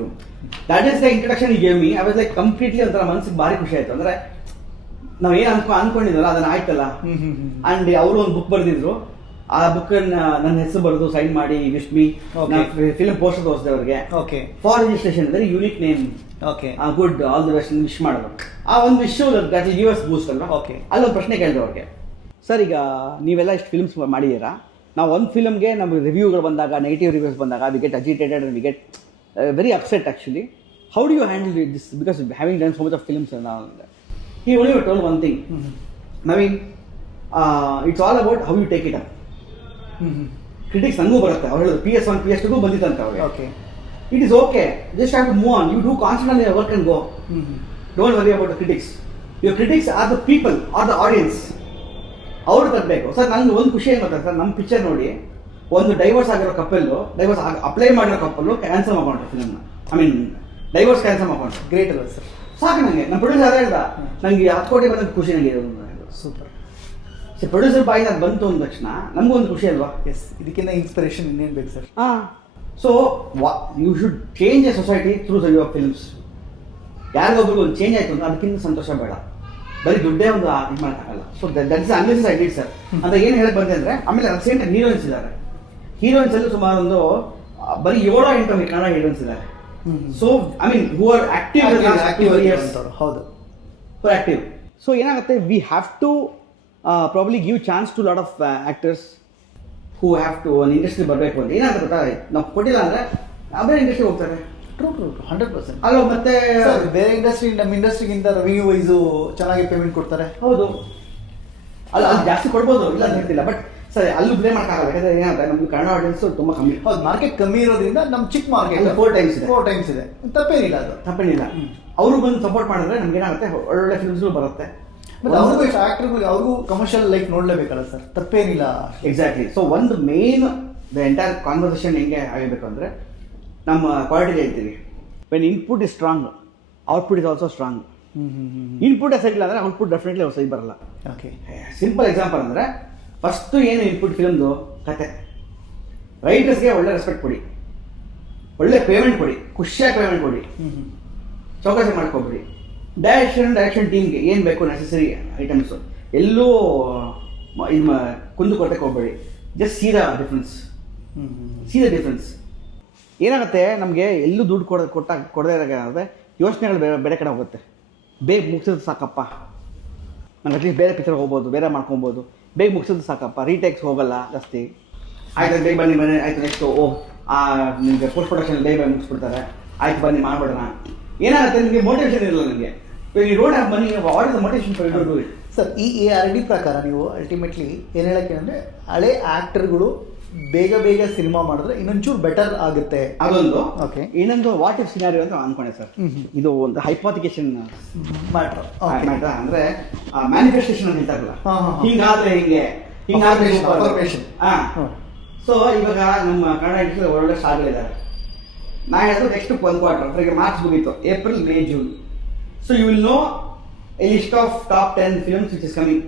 You. That is the introduction you gave me. I was like completely ಒಂಥರ ಮನಸ್ಸಿಗೆ ಭಾರಿ ಖುಷಿ ಆಯ್ತು. ಅಂದ್ರೆ ನಾವು ಏನು ಅನ್ಕೊಂಡಿದ್ವಲ್ಲ ಅದನ್ನ ಆಯ್ತಲ್ಲ. ಅಂಡ್ ಅವರು ಒಂದು ಬುಕ್ ಬರೆದಿದ್ರು. ಆ ಬುಕ್ ನನ್ನ ಹೆಸರು ಬರೆದು ಸೈನ್ ಮಾಡಿ ವಿಶ್ ಮೀ. ಫಿಲ್ಮ್ ಪೋಸ್ಟರ್ ತೋರಿಸಿದೆ ಅವ್ರಿಗೆ. For registration very unique name. Good all the best wish ಮಾಡೋದು. ಆ ಒಂದು wish that will give us boost ಅಲ್ವಾ. ಅಲ್ಲೊಂದು ಪ್ರಶ್ನೆ ಕೇಳಿದೆ ಅವ್ರಿಗೆ, ಸರ್ ಈಗ ನೀವೆಲ್ಲ ಇಷ್ಟು ಫಿಲ್ಮ್ಸ್ ಮಾಡಿದ್ದೀರಾ, ನಾವು ಒಂದು ಫಿಲ್ಮ್ಗೆ ನಮಗೆ ರಿವ್ಯೂಗಳು ಬಂದಾಗ, ನೆಗೆಟಿವ್ ರಿವ್ಯೂಸ್ ಬಂದಾಗ we get agitated and we get very upset actually. How do you handle this because having done so much of films? He only told one thing, Naveen, it's all about how you take it up. Critics ನನಗೂ ಬರುತ್ತೆ, ಅವ್ರು ಹೇಳೋದು PS1 PS2 ಬಂದಿತ್ತಂತ ಅವ್ರಿಗೆ. It is okay, just have to move on. You do constantly work and go. Don't worry about the critics. Your critics are the people are the audience. ಅವ್ರು ತರಬೇಕು. Sir ನನಗೆ ಒಂದು ಖುಷಿ ಏನು ಗೊತ್ತಾ ಸರ್, ನಮ್ಮ ಪಿಕ್ಚರ್ ನೋಡಿ ಒಂದು ಡೈವರ್ಸ್ ಆಗಿರೋ ಕಪ್ಪಲ್ಲು, ಡೈವರ್ಸ್ ಅಪ್ಲೈ ಮಾಡಿರೋ ಕಪ್ಪಲ್ಲು ಕ್ಯಾನ್ಸಲ್ ಮಾಡ್ಕೊಂಡ್ರು ಫಿಲ್ಮ್ನ. ಐ ಮೀನ್ ಡೈವರ್ಸ್ ಕ್ಯಾನ್ಸಲ್ ಮಾಡ್ಕೊಂಡ್ರು. ಗ್ರೇಟ್ ಅಲ್ಲ ಸರ್? ಸಾಕು ನನಗೆ. ನಮ್ಮ ಪ್ರೊಡ್ಯೂಸರ್ ಅದೇ ಹೇಳ್ದ, ನನಗೆ 10 ಕೋಟಿ ಬಂದ ಖುಷಿ ನನಗೆ. ಸೂಪರ್. ಸೊ ಪ್ರೊಡ್ಯೂಸರ್ ಬಾಯಿಂದ ಅದು ಬಂತು ಅಂದ ತಕ್ಷಣ ನಮಗೂ ಒಂದು ಖುಷಿ ಅಲ್ವಾ? ಎಸ್, ಇದಕ್ಕಿಂತ ಇನ್ಸ್ಪಿರೇಷನ್ ಇನ್ನೇನು ಬೇಕು sir? So you should change a society through your films. ಯಾರಿಗೊಬ್ರಿಗೂ ಒಂದು ಚೇಂಜ್ ಆಯಿತು ಅಂದ್ರೆ ಅದಕ್ಕಿಂತ ಸಂತೋಷ ಬೇಡ. ಬರೀ ದುಡ್ಡೇ ಒಂದು ಇದು ಮಾಡೋಕ್ಕಾಗಲ್ಲ. So that is unless I did sir ಅಂತ ಏನು ಹೇಳಕ್ ಬಂದೆ ಅಂದರೆ, ಆಮೇಲೆ ಅಟ್ ಸೇಮ್ ಟೈಮ್ ಹೀರೋಯಿನ್ಸ್ ಇದ್ದಾರೆ. ಹೀರೋಯಿನ್ಸಲ್ಲೂ ಸುಮಾರು ಒಂದು ಬರೀ 7-8 ಕನ್ನಡ ಹೀರೋಯಿನ್ಸ್ ಇದ್ದಾರೆ. So I mean who are active. ಹೌದು, ಫುಲ್ ಆಕ್ಟಿವ್. ಸೊ ಏನಾಗುತ್ತೆ, we have to probably give chance to lot of actors who have to ಒಂದು ಇಂಡಸ್ಟ್ರಿ ಬರಬೇಕು ಅಂತ. ಏನಾಗುತ್ತೆ ಗೊತ್ತಾ, ನಾವು ಕೊಟ್ಟಿಲ್ಲ ಅಂದರೆ ಬೇರೆ ಇಂಡಸ್ಟ್ರಿ ಹೋಗ್ತಾರೆ. ಟ್ರೂ 100%. ಅಲ್ವಾ? ಮತ್ತೆ ಬೇರೆ ಇಂಡಸ್ಟ್ರಿ ನಮ್ಮ ಇಂಡಸ್ಟ್ರಿಗಿಂತ ರೆವಿನ್ಯೂ ವೈಸು ಚೆನ್ನಾಗಿ ಪೇಮೆಂಟ್ ಕೊಡ್ತಾರೆ. ಹೌದು, ಅಲ್ಲಿ ಜಾಸ್ತಿ ಕೊಡ್ಬೋದು, ಇಲ್ಲ ಅಂತ ಹೇಳ್ತಿಲ್ಲ. ಬಟ್ ಸರಿ, ಅಲ್ಲೂ ಬ್ಲೇಮ್ ಮಾಡೋಕ್ಕಾಗಲ್ಲ. ಯಾಕಂದರೆ ಏನಂದ್ರೆ ನಮ್ಗೆ ಕನ್ನಡ ಆಡಿಯನ್ಸ್ ತುಂಬ ಕಮ್ಮಿ. ಹೌದು, ಮಾರ್ಕೆಟ್ ಕಮ್ಮಿ ಇರೋದ್ರಿಂದ ನಮ್ಮ ಚಿಕ್ಕ ಮಾರ್ಕೆಟ್ 4 ಟೈಮ್ಸ್ ಇದೆ. ತಪ್ಪೇನಿಲ್ಲ, ಅದು ತಪ್ಪೇನಿಲ್ಲ. ಅವರು ಬಂದು ಸಪೋರ್ಟ್ ಮಾಡಿದ್ರೆ ನಮ್ಗೆ ಏನಾಗುತ್ತೆ, ಒಳ್ಳೊಳ್ಳೆ ಫಿಲ್ಮ್ಸ್ಗಳು ಬರುತ್ತೆ. ಮತ್ತು ಅವ್ರಿಗೂ ಆ್ಯಕ್ಟರ್ಗಳು ಅವ್ರಿಗೂ ಕಮರ್ಷಿಯಲ್ ಲೈಫ್ ನೋಡಲೇಬೇಕಲ್ಲ ಸರ್, ತಪ್ಪೇನಿಲ್ಲ. ಎಕ್ಸಾಕ್ಟ್ಲಿ. ಸೊ ಒಂದು ಮೇನ್ ದ ಎಂಟೈರ್ ಕಾನ್ವರ್ಸೇಷನ್ ಹೆಂಗೆ ಆಗಬೇಕು ಅಂದರೆ, ನಮ್ಮ ಕ್ವಾಲಿಟಿ ಹೇಳ್ತೀವಿ, when input is strong output is also strong. Input ಸರಿ ಇಲ್ಲ ಅಂದರೆ ಔಟ್ಪುಟ್ ಡೆಫಿನೆಟ್ಲಿ ಸರಿ ಬರಲ್ಲ. ಓಕೆ, ಸಿಂಪಲ್ ಎಕ್ಸಾಂಪಲ್ ಅಂದರೆ, ಫಸ್ಟು ಏನು ಇನ್ಪುಟ್ ಫಿಲ್ಮ್ದು ಕತೆ. ರೈಟರ್ಸ್ಗೆ ಒಳ್ಳೆ ರೆಸ್ಪೆಕ್ಟ್ ಕೊಡಿ, ಒಳ್ಳೆ ಪೇಮೆಂಟ್ ಕೊಡಿ, ಖುಷಿಯಾಗಿ ಪೇಮೆಂಟ್ ಕೊಡಿ, ಚೌಕಾಸಿ ಮಾಡ್ಕೊಬಿಡಿ. ಡೈರೆಕ್ಷನ್ ಟೀಮ್ಗೆ ಏನು ಬೇಕು ನೆಸೆಸರಿ ಐಟಮ್ಸು ಎಲ್ಲೂ ಇದು ಕುಂದು ಕೊಟ್ಟಕ್ಕೆ ಹೋಗ್ಬೇಡಿ. Just C the difference. ಏನಾಗುತ್ತೆ, ನಮಗೆ ಎಲ್ಲೂ ದುಡ್ಡು ಕೊಡದೇ ಇರೋಂದ್ರೆ ಯೋಚನೆಗಳು ಬೇರೆ ಕಡೆ ಹೋಗುತ್ತೆ. ಬೇಗ ಮುಗಿಸಿದ್ರೆ ಸಾಕಪ್ಪ, ನಂಗೆ ಅಟ್ಲೀಸ್ಟ್ ಬೇರೆ ಪಿಕ್ಚರ್ ಹೋಗ್ಬೋದು, ಬೇರೆ ಮಾಡ್ಕೊಬೋದು. ಬೇಗ ಮುಗಿಸಿದ್ರೆ ಸಾಕಪ್ಪ, ರೀಟೇಕ್ಸ್ ಹೋಗಲ್ಲ ಜಾಸ್ತಿ. ಆಯ್ತು ಬೇಗ ಬನ್ನಿ ಆಯಿತು ನೆಕ್ಸ್ಟು ನಿಮಗೆ ಪೋಸ್ಟ್ ಪ್ರೊಡಕ್ಷನ್ ಬೇಗ ಮುಗಿಸ್ಬಿಡ್ತಾರೆ. ಆಯ್ತು ಬನ್ನಿ ಮಾಡ್ಬಿಡೋಣ. ಏನಾಗುತ್ತೆ, ನಿಮಗೆ ಮೋಟಿವೇಶನ್ ಇರಲ್ಲ. ನನಗೆ ಈ ರೋಡ್ ಹ್ಯಾವ್ ಬನ್ನಿ, what is the motivation for you to do it? Sir, ಈ ARD ಪ್ರಕಾರ ನೀವು ಅಲ್ಟಿಮೇಟ್ಲಿ ಏನು ಹೇಳೋಕ್ಕೆ ಅಂದರೆ, ಹಳೆ ಆ್ಯಕ್ಟರ್ಗಳು ಬೇಗ ಸಿನಿಮಾ ಮಾಡಿದ್ರೆ ಇನ್ನೊಂಚೂರು ಬೆಟರ್ ಆಗುತ್ತೆ. ಅದೊಂದು. ಓಕೆ, ಇನ್ನೊಂದು ವಾಟ್ ಇಫ್ ಸಿನಾರಿಯೋ ಅಂತ ಅನ್ಕೊಂಡೆ ಸರ್. ಇದು ಒಂದು ಹೈಪೋಥಿಕೇಶನ್ ಮ್ಯಾಟರ್. ಅಂದರೆ ಮ್ಯಾನಿಫೆಸ್ಟೇಷನ್ ಅಂತ ಹೇಳ್ತಾರಲ್ಲ, ಹಿಂಗಾದ್ರೆ ಹಿಂಗಾದ್ರೆ ಸೊ ಇವಾಗ ನಮ್ಮ ಕನ್ನಡ ಇಂಡಸ್ಟ್ರಿ ಒಳ್ಳೆ ಸ್ಟಾರ್ಗಳಿದ್ದಾರೆ. ನಾ ಹೇಳಿದ್ರು ನೆಕ್ಸ್ಟ್ 1 ಕ್ವಾರ್ಟರ್, ಈಗ ಮಾರ್ಚ್ ಮುಗೀತು, April May June. So you will know a list of top 10 films which is coming.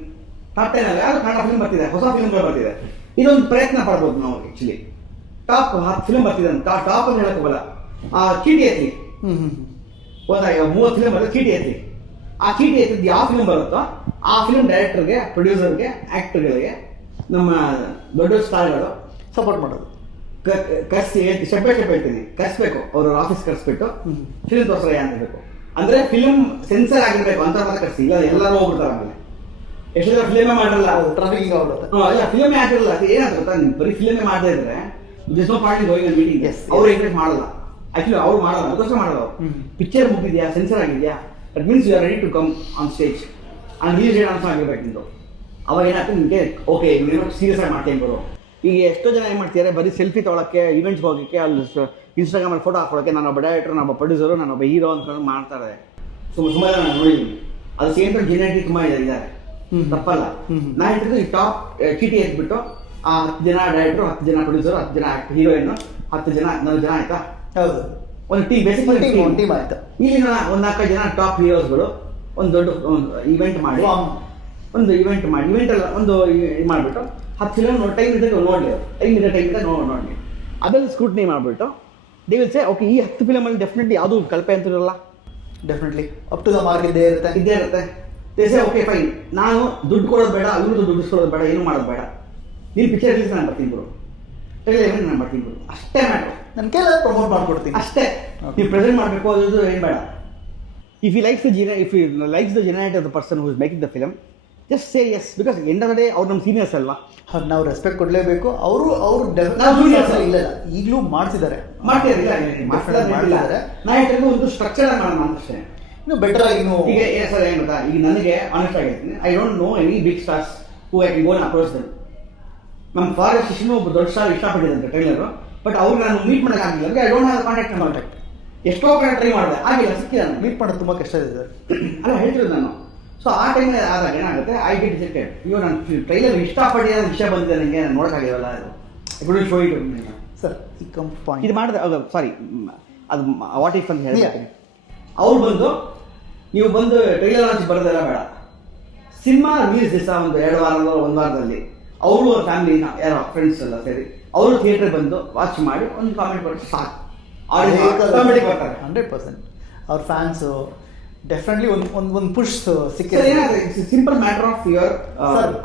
Top 10 ಅಲ್ಲಿ ಯಾರು ಕನ್ನಡ ಫಿಲ್ಮ್ ಬರ್ತಿದೆ, ಹೊಸ ಫಿಲ್ಮ್ಗಳು ಬರ್ತಿದೆ. ಇದೊಂದು ಪ್ರಯತ್ನ ಪಡ್ಬೋದು ನಾವು. ಆ್ಯಕ್ಚುಲಿ ಟಾಪ್ 10 ಫಿಲ್ಮ್ ಬರ್ತಿದೆ ಅಂತ ಟಾಪ್ ಅಂತ ಹೇಳಕ್ ಹೋಗಲ್ಲ. ಚೀಟಿ ಎತ್ತಿ ಒಂದು 30 ಫಿಲ್ಮ್ ಬರುತ್ತೆ, ಚೀಟಿ ಎತ್ತಿ. ಆ ಚೀಟಿ ಎತ್ತಿದ್ದು ಯಾವ ಫಿಲ್ಮ್ ಬರುತ್ತೋ ಆ ಫಿಲ್ಮ್ ಡೈರೆಕ್ಟರ್ಗೆ, ಪ್ರೊಡ್ಯೂಸರ್ಗೆ, ಆ್ಯಕ್ಟರ್ಗಳಿಗೆ, ನಮ್ಮ ದೊಡ್ಡ ಸ್ಟಾರ್ಗಳು ಸಪೋರ್ಟ್ ಮಾಡೋದು. ಕರ್ಸಿ ಸ್ಟೆಪ್ ಬೈ ಸ್ಟೆಪ್ ಹೇಳ್ತೀನಿ, ಕರ್ಸ್ಬೇಕು. ಅವ್ರ ಆಫೀಸ್ ಕರ್ಸ್ಬಿಟ್ಟು ಫಿಲ್ಮ್ ತೋರಿಸ್ರೆ ಅಂತ ಹೇಳ್ಬೇಕು. ಅಂದರೆ ಫಿಲ್ಮ್ ಸೆನ್ಸರ್ ಆಗಿರ್ಬೇಕು ಅಂತ ಮಾತ್ರ ಕರ್ಸಿ, ಇಲ್ಲ ಎಲ್ಲರೂ ಹೋಗ್ಬಿಡ್ತಾರೆ. ಆಮೇಲೆ ಎಷ್ಟು ಜನ ಫಿಲ್ಮೇ ಮಾಡಿರಲ್ಲ, ಟ್ರಾಫಿಕಿಂಗ್ ಆಗ್ಬಿಡುತ್ತೆ. ಇಲ್ಲ ಫಿಲ್ಮೇ ಆಗಿರಲ್ಲ. ಅದು ಏನಾಗುತ್ತೆ ಗೊತ್ತಾ, ನೀವು ಬರೀ ಫಿಲ್ಮೇ ಮಾಡದೇ ಇದ್ರೆ this no point going on meeting. ಅವ್ರು ಎಂಕರೇಜ್ ಮಾಡಲ್ಲ. ಆಕ್ಚುಲಿ ಅವ್ರು ಮಾಡಲ್ಲ, ಅದಕ್ಕೋಸ್ಕರ ಮಾಡಲ್ಲ. ಪಿಕ್ಚರ್ ಮುಗಿದ್ಯಾ, ಸೆನ್ಸರ್ ಆಗಿದೆಯಾ, that means you are ready to come on stage and release date answer ಆಗಿರ್ಬೇಕು ನಿಂದು. ಅವಾಗ ಏನಾಗ್ತದೆ, ನಿಮಗೆ ಓಕೆ ನೀವು ಸೀರಿಯಸ್ ಆಗಿ ಮಾಡ್ತೀನಿ ಬರೋ. ಈಗ ಎಷ್ಟೋ ಜನ ಏನು ಮಾಡ್ತಿದ್ದಾರೆ, ಬರೀ ಸೆಲ್ಫಿ ತೊಗೊಳಕ್ಕೆ, ಈವೆಂಟ್ಸ್ಗೆ ಹೋಗೋಕ್ಕೆ, ಅಲ್ಲಿ ಇನ್ಸ್ಟಾಗ್ರಾಮಲ್ಲಿ ಫೋಟೋ ಹಾಕೊಳ್ಳೋಕ್ಕೆ, ನಾನೊಬ್ಬ ಡೈರೆಕ್ಟರ್, ನಾನೊಬ್ಬ ಪ್ರೊಡ್ಯೂಸರು, ನಾನೊಬ್ಬ ಹೀರೋ ಅಂದ್ಕೊಂಡು ಮಾಡ್ತಾರೆ. ಸುಮಾರು ಜನ ನಾನು ನೋಡಿದ್ದೀನಿ. ಅದು ಸೇಮ್ ಟೈಮ್ ಜಿನೆಟಿಕ್ ತುಂಬ ಇದ್ದಾರೆ, ತಪ್ಪಲ್ಲ. ನಾ ಹೇಳ್ತಿದ್ದು ಈ ಟಾಪ್ ಚೀಟಿ ಎತ್ಬಿಟ್ಟು ಆ 10 ಜನ ಡೈರೆಕ್ಟ್ರು, 10 ಜನ ಪ್ರೊಡ್ಯೂಸರು, 10 ಜನ ಹೀರೋಯಿನ್, 10 ಜನ 4 ಜನ ಆಯ್ತಾ. ಹೌದು, ಒಂದು ಟೀಮ್, ಬೇಸಿಕಲಿ ಟೀಮ್ ಆಯ್ತು. ಇಲ್ಲಿ ಒಂದು 4 ಜನ ಟಾಪ್ ಹೀರೋಸ್ಗಳು ಒಂದು ದೊಡ್ಡ ಇವೆಂಟ್ ಮಾಡಿ, ಇವೆಂಟ್ ಎಲ್ಲ ಒಂದು ಇದು ಮಾಡಿಬಿಟ್ಟು 10 ಫಿಲ್ಮ್ ಟೈಮ್ ಇದ್ದಾಗ ನೋಡಲಿ, ಟೈಮ್ ಇದ್ದಾಗ ನೋಡಲಿ. ಅದರಲ್ಲಿ ಸ್ಕ್ರೂಟ್ನಿ ಮಾಡಿಬಿಟ್ಟು ದೇ ವಿಲ್ ಸೇ ಓಕೆ ಈ 10 ಫಿಲಮಲ್ಲಿ ಡೆಫಿನೆಟ್ಲಿ ಯಾವುದು ಕಳಪೆ ಅಂತ ಇರಲ್ಲ, definitely up to the mark ಇದ್ದೇ ಇರುತ್ತೆ. ದೇ ಸೇ ಓಕೆ ಫೈನ್, ನಾನು ದುಡ್ಡು ಕೊಡೋದು ಬೇಡ, ಇವ್ರದ್ದು ದುಡ್ಡು ಇಸ್ಕೊಳ್ಳೋದು ಬೇಡ, ಏನು ಮಾಡೋದು ಬೇಡ, ನೀನು ಪಿಕ್ಚರ್ ರಿಲೀಸ್ ನಾನು ಬರ್ತೀನಿ ಗುರು, ನಾನು ಬರ್ತೀನಿ ಗುರು, ಅಷ್ಟೇ ಮ್ಯಾಟ್ರು. ನನ್ನ ಕೇಳ ಪ್ರಮೋಟ್ ಮಾಡ್ಕೊಡ್ತೀನಿ ಅಷ್ಟೇ. ನೀವು ಪ್ರೆಸೆಂಟ್ ಮಾಡಬೇಕು ಅದು ಏನು ಬೇಡ. If you likes the generate of the person who is making the film, just say yes, because end of the day ಅವ್ರು ನಮ್ಮ ಸೀನಿಯರ್ಸ್ ಅಲ್ವಾ, ನಾವು ರೆಸ್ಪೆಕ್ಟ್ ಕೊಡಲೇಬೇಕು. ಅವರು ಇಲ್ಲ ಈಗಲೂ ಮಾಡ್ತಿದ್ದಾರೆ. ಒಂದು ಸ್ಟ್ರಕ್ಚರ್ ಮಾಡೋಣ ಅಷ್ಟೇ, ಇನ್ನು ಬೆಟರ್ ಆಗಿ ಈಗ ಸರ್ ಏನು ಗೊತ್ತಾ, ಈಗ ನನಗೆ ಆನೆಸ್ಟ್ ಆಗಿರ್ತೀನಿ, I don't know any big stars who I can go and approach them. ನಮ್ಮ ಫಾರೆಸ್ಟ್ ಶಿಶು ಒಬ್ಬ ದೊಡ್ಡ ಸ್ಟಾರ್ ಇಷ್ಟಪಟ್ಟಿದ್ದಂತೆ ಟ್ರೈಲರು, ಬಟ್ ಅವ್ರು ನಾನು ಮೀಟ್ ಮಾಡೋಕ್ಕಾಗಿಲ್ಲ, ಐ ಡೋಂಟ್ ಹ್ಯಾವ್ ಕಾಂಟ್ಯಾಕ್ಟ್. ಎಷ್ಟೋ ಕಡೆ ಟ್ರೈ ಮಾಡಿದೆ, ಆಗಿಲ್ಲ, ಸಿಕ್ಕಿಲ್ಲ, ಮೀಟ್ ಮಾಡೋದು ತುಂಬ ಕಷ್ಟ ಇದೆ ಅಲ್ಲ ಹೇಳ್ತಿರೋದು ನಾನು. ಸೊ ಆ ಟೈಮಲ್ಲಿ ಆದಾಗ ಏನಾಗುತ್ತೆ, ಐ ಗೆಟ್ ರಿಜೆಕ್ಟೆಡ್. ಇವಾಗ ನಾನು ಟ್ರೈಲರ್ ಇಷ್ಟಪಟ್ಟಿರೋ ವಿಷಯ ಬಂದಿದೆ, ನನಗೆ ನಾನು ನೋಡೋಕ್ಕಾಗಿರಲ್ಲ, ಅದು ಶೋ ಇಟ್ಟು ಸರ್ ಇದು ಮಾಡಿದೆ. ಸಾರಿ, ಅದು ವಾಟ್ ಇಫ್ ಅಂತ ಹೇಳ್ತೀನಿ. ಅವ್ರು ಬಂದು ನೀವು ಬಂದು ಟ್ರೈಲರ್ ಲಾಂಚ್ ಬರೋದೆಲ್ಲ ಬೇಡ, ಸಿನಿಮಾ ರಿಲೀಸ್ ದಿವಸ ಒಂದು 2 ವಾರದೋ 1 ವಾರದಲ್ಲಿ ಅವರು ಅವ್ರ ಫ್ಯಾಮಿಲಿ ಯಾರೋ ಫ್ರೆಂಡ್ಸ್ ಎಲ್ಲ ಸೇರಿ ಅವರು ಥಿಯೇಟ್ರಿಗೆ ಬಂದು ವಾಚ್ ಮಾಡಿ ಒಂದು ಕಾಮೆಂಟ್ ಕೊಟ್ಟು ಸಾಕು, ಕಾಮಿಡಿ ಬರ್ತಾರೆ. 100% ಅವ್ರ ಫ್ಯಾನ್ಸು ಡೆಫಿನೆಟ್ಲಿ ಒಂದು ಪುಷ್ ಸಿಕ್ಕಿದೆ. Simple matter of your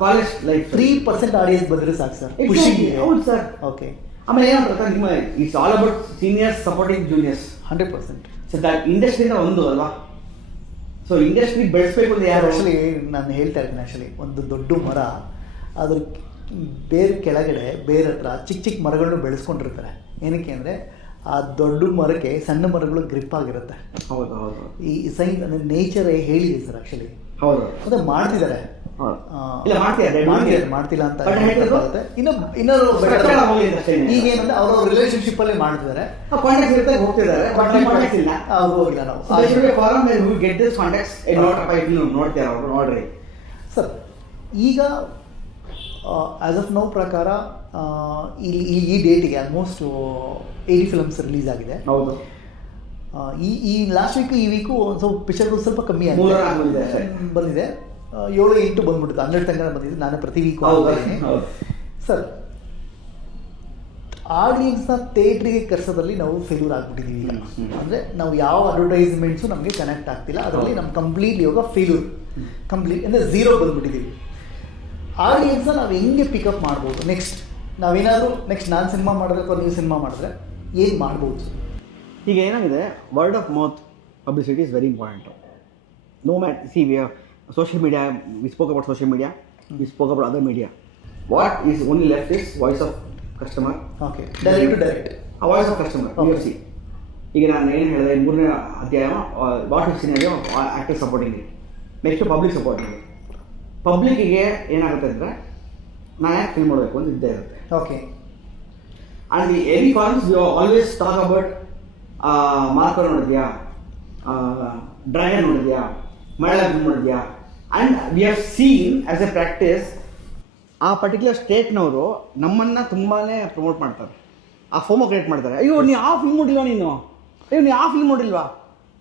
college life 3% audience ಬಂದರೆ ಸಾಕು ಸರ್, ಖುಷಿಗೆ. ಹೌದು ಸರ್. ಓಕೆ. ಆಮೇಲೆ ಏನಂತ ನಿಮ್ಮ it's all about seniors supporting juniors. 100%. So that ಇಂಡಸ್ಟ್ರಿಯಿಂದ ಒಂದು ಅಲ್ವಾ, ಸೊ ಇಂಡಸ್ಟ್ರಿ ಬೆಳೆಸ್ಬೇಕು ಅಂತ ಯಾರು. ಆ್ಯಕ್ಚುಲಿ ನಾನು ಹೇಳ್ತಾ ಇದ್ದೀನಿ, ಆ್ಯಕ್ಚುಲಿ ಒಂದು ದೊಡ್ಡ ಮರ ಅದ್ರ ಬೇರೆ ಕೆಳಗಡೆ ಬೇರೆ ಹತ್ರ ಚಿಕ್ಕ ಚಿಕ್ಕ ಮರಗಳನ್ನು ಬೆಳೆಸ್ಕೊಂಡಿರ್ತಾರೆ. ಏನಕ್ಕೆ ಅಂದರೆ ಆ ದೊಡ್ಡ ಮರಕ್ಕೆ ಸಣ್ಣ ಮರಗಳು ಗ್ರಿಪ್ ಆಗಿರುತ್ತೆ. ಹೌದು ಹೌದು. ಈ ನೇಚರೇ ಹೇಳಿದೆ ಸರ್ ಆ್ಯಕ್ಚುಲಿ. ಹೌದು, ಅದೇ ಮಾಡ್ತಿದ್ದಾರೆ, ಮಾಡ್ತಿಲ್ಲ ಅಂತ ಈಗೇನಂದ್ರೆ ಅವರು ರಿಲೇಶನ್ಶಿಪ್ ಅಲ್ಲಿ ಮಾಡ್ತಿದ್ದಾರೆ, ನೋಡ್ರಿ ಸರ್. ಈಗ ಆಸ್ ಆಫ್ ನೋ ಪ್ರಕಾರ ಈ ಡೇಟಿಗೆ ಆಲ್ಮೋಸ್ಟ್ 80 ಫಿಲಮ್ಸ್ ರಿಲೀಸ್ ಆಗಿದೆ. ಹೌದು. ಈ ಲಾಸ್ಟ್ ಈ ವೀಕು ಒಂದು ಸ್ವಲ್ಪ ಪಿಕ್ಚರ್ಗಳು ಸ್ವಲ್ಪ ಕಮ್ಮಿ ಆಗಿದೆ, ಬಂದಿದೆ. 7-8 ಬಂದ್ಬಿಟ್ಟಿದೆ, 12 ತನಕ ಬಂದಿದೆ. ನಾನು ಪ್ರತಿ ವೀಕ್ ಹೋಗ್ತೀನಿ ಸರ್. ಆಡಿಯನ್ಸ್ನ ಥಿಯೇಟ್ರಿಗೆ ಕರ್ಸೋದ್ರಲ್ಲಿ ನಾವು ಫೇಲ್ಯೂರ್ ಆಗಿಬಿಟ್ಟಿದ್ದೀವಿ. ಅಂದರೆ ನಾವು ಯಾವ ಅಡ್ವರ್ಟೈಸ್ಮೆಂಟ್ಸು ನಮಗೆ ಕನೆಕ್ಟ್ ಆಗ್ತಿಲ್ಲ, ಅದರಲ್ಲಿ ನಮ್ಮ ಕಂಪ್ಲೀಟ್ಲಿ ಇವಾಗ ಫೇಲ್ಯೂರ್, ಕಂಪ್ಲೀಟ್ ಅಂದರೆ 0 ಬಂದುಬಿಟ್ಟಿದ್ದೀವಿ. ಆಡಿಯನ್ಸ್ನ ನಾವು ಹೆಂಗೆ ಪಿಕಪ್ ಮಾಡ್ಬೋದು, ನೆಕ್ಸ್ಟ್ ನಾನು ಸಿನಿಮಾ ಮಾಡಿದ್ರೆ ಅಥವಾ ನೀವು ಸಿನಿಮಾ ಮಾಡಿದ್ರೆ ಏನು ಮಾಡ್ಬೋದು? ಈಗ ಏನಾಗಿದೆ, word of mouth publicity is very important. No matter see social media, we spoke about social media, we spoke about other media. What is only left is voice of customer. Okay, direct to direct. A voice of customer, UFC. ಈಗ ನಾನು ಏನು ಹೇಳಿದೆ, 3ನೇ ಅಧ್ಯಾಯ what is scenario, actor supporting it, next public supporting it. ಪಬ್ಲಿಕ್ಕಿಗೆ ಏನಾಗುತ್ತೆ ಅಂದರೆ ನಾನು ಯಾಕೆ ಫಿಲ್ಮ್ ಮಾಡಬೇಕು ಅಂತ ಇದ್ದೇ ಇರುತ್ತೆ. Okay. And any forms you always talk about marker ನೋಡಿದ್ಯಾ, ಡ್ರೈವರ್ ನೋಡಿದ್ಯಾ, ಮಳೆ ನೋಡಿದ್ಯಾ. And we have seen as a practice ಆ ಪರ್ಟಿಕ್ಯುಲರ್ ಸ್ಟೇಟ್ನವರು ನಮ್ಮನ್ನು ತುಂಬಾ ಪ್ರಮೋಟ್ ಮಾಡ್ತಾರೆ, ಆ ಫೋಮೋ ಕ್ರಿಯೇಟ್ ಮಾಡ್ತಾರೆ. ಅಯ್ಯೋ ನೀ ಆ ಫಿಲ್ಮ್ ನೋಡಿಲ್ವಾ, ಅಯ್ಯೋ ನೀ ಆ ಫಿಲ್ಮ್ ನೋಡಿಲ್ವಾ,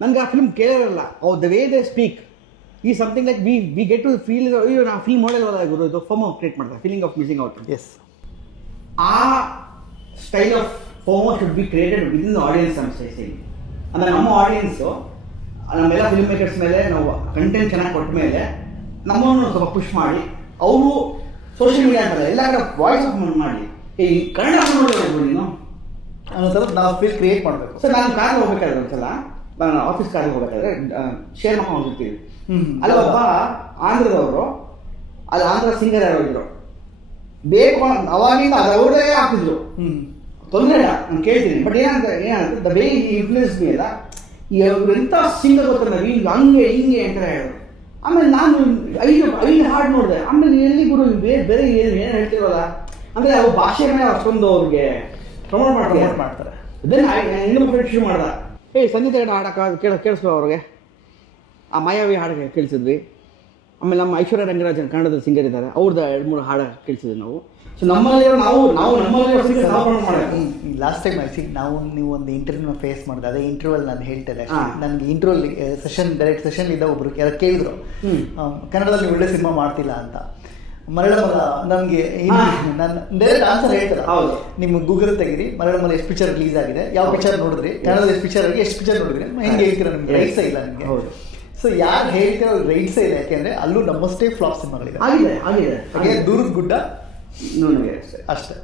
ನನಗೆ ಆ ಫಿಲ್ಮ್ ಕೇಳಿರಲ್ಲ. ದ ವೇ ದೇ ಸ್ಪೀಕ್ ಈ something like we get to feel, ಅಯ್ಯೋ ನಾ ಫಿಲ್ಮ್ ನೋಡಿಲ್ವಲ್ಲ ಗುರು, ಇದು ಫೋಮೋ ಕ್ರಿಯೇಟ್ ಮಾಡ್ತಾರೆ, feeling of missing out. Yes, ಆ style of FOMO should be created within the audience ಅನ್ಸೈಸಿ. ಅಂದರೆ ನಮ್ಮ ಆಡಿಯನ್ಸು ನಮ್ಮೆಲ್ಲ ಫಿಲ್ಮ್ ಮೇಕರ್ಸ್ ಮೇಲೆ ನಾವು ಕಂಟೆಂಟ್ ಚೆನ್ನಾಗಿ ಕೊಟ್ಟ ಮೇಲೆ ನಮ್ಮನ್ನು ಸ್ವಲ್ಪ ಪುಷ್ ಮಾಡಿ, ಅವರು ಸೋಷಿಯಲ್ ಮೀಡಿಯಾ ಅಂತಾರೆ ಎಲ್ಲ ಕಡೆ ವಾಯ್ಸ್ ಆಫ್ ಮಾಡಿ, ಈ ಕನ್ನಡ ನೋಡಬೇಕು ನೀನು ಅನ್ನೋ ನಾವು ಫೀಲ್ ಕ್ರಿಯೇಟ್ ಮಾಡಬೇಕು. ಸರ್ ನಾನು ಕಾರ್ ಹೋಗ್ಬೇಕಾದ್ರೆ ಒಂದ್ಸಲ, ನಾನು ಆಫೀಸ್ ಕಾರ್ಗೆ ಹೋಗ್ಬೇಕಾದ್ರೆ ಶೇರ್ ಮಾಡ್ಕೊಂಡು ಹೋಗಿರ್ತೀವಿ, ಅಲ್ಲಿ ಒಬ್ಬ ಆಂಧ್ರದವರು, ಅಲ್ಲಿ ಆಂಧ್ರ ಸಿಂಗರ್ ಯಾರೋ ಇದ್ರು, ಬೇಕು ಅವಾಗಿಂದ ಅದು ಅವರೇ ಆಗ್ತಿದ್ರು, ತೊಂದರೆ ಇಲ್ಲ, ನಾನು ಕೇಳ್ತೀನಿ. ಬಟ್ ಏನಾಗುತ್ತೆ ದ ವೇ ಇನ್ಫ್ಲೂಯೆನ್ಸ್ ಮೀ ಅಲ್ಲ, ಎಂಥ ಸಿಂಗರ್ ಗೊತ್ತಿಲ್ಲ, ಹಂಗೆ ಹಿಂಗೆ ಅಂತ ಹೇಳಿದ್ರು. ಆಮೇಲೆ ನಾನು 5 ಹಾಡು ನೋಡಿದೆ. ಆಮೇಲೆ ಎಲ್ಲಿ ಗುರು ಬೇರೆ ಏನು ಹೇಳ್ತಿರಲ್ಲ ಅಂದರೆ ಅವ್ರ ಭಾಷೆ ಮೇಲೆ ಅಷ್ಟೊಂದು ಅವ್ರಿಗೆ ಪ್ರಮೋಟ್ ಮಾಡ್ತಾರೆ. ಇನ್ನೊಬ್ಬ ಫ್ರೆಂಡ್ ಶುರು ಮಾಡ್ದ, ಸಂಜೆ ತಗಡೆ ಹಾಡಕ್ಕೆ ಕೇಳಿಸ್ಕೊ ಅವ್ರಿಗೆ, ಆ ಮಾಯಾವಿ ಹಾಡು ಕೇಳಿಸಿದ್ವಿ. ಆಮೇಲೆ ನಮ್ಮ ಐಶ್ವರ್ಯ ರಂಗರಾಜನ್ ಕನ್ನಡದ ಸಿಂಗರ್ ಇದ್ದಾರೆ, ಅವ್ರದ್ದು 2-3 ಹಾಡು ಕೇಳಿಸಿದ್ವಿ ನಾವು. ಸೊ ನಮ್ಮಲ್ಲಿ ಲಾಸ್ಟ್ ಟೈಮ್ ನೀವು ಒಂದು ಇಂಟರ್ವ್ಯೂನ ಫೇಸ್ ಮಾಡಿದೆ, ಅದೇ ಇಂಟರ್ವ್ಯೂಲ್ ನಾನು ಹೇಳ್ತೇನೆ. ನನಗೆ ಇಂಟರ್ವ್ಯೂಲ್ ಡೈರೆಕ್ಟ್ ಸೆಷನ್ ಇದ್ದ ಒಬ್ರು ಯಾರು ಕೇಳಿದ್ರು, ಕನ್ನಡದಲ್ಲಿ ಒಳ್ಳೆ ಸಿನಿಮಾ ಮಾಡ್ತಿಲ್ಲ ಅಂತ. ಮರಳಮಲ ನನಗೆ ನಾನು ಡೈರೆಕ್ಟ್ ಆನ್ಸರ್ ಹೇಳ್ತಾರೆ. ಹೌದು. ನಿಮ್ಮ ಗೂಗಲ್ ತೆಗೀರಿ, ಮರಳಮಲ ಎಷ್ಟು ಪಿಕ್ಚರ್ ರಿಲೀಸ್ ಆಗಿದೆ, ಯಾವ ಪಿಕ್ಚರ್ ನೋಡಿದ್ರಿ, ಕನ್ನಡದ ಎಷ್ಟು ಪಿಕ್ಚರ್ ಆಗಿ ಎಷ್ಟು ಪಿಕ್ಚರ್ ನೋಡಿದ್ರಿ, ಹೆಂಗೆ ಹೇಳ್ತೀರಾ? ನಿಮ್ಗೆ ರೈಟ್ಸೇ ಇಲ್ಲ ನಿಮಗೆ. ಸೊ ಯಾರು ಹೇಳ್ತೀರೋ ರೈಟ್ಸೇ ಇಲ್ಲ, ಯಾಕೆಂದ್ರೆ ಅಲ್ಲೂ ನಮ್ಮಷ್ಟೇ ಫ್ಲಾಪ್ ಸಿನಿಮಾಗಳಿದೆ. ಹಾಗೆ ದೂರದ ಗುಡ್ಡ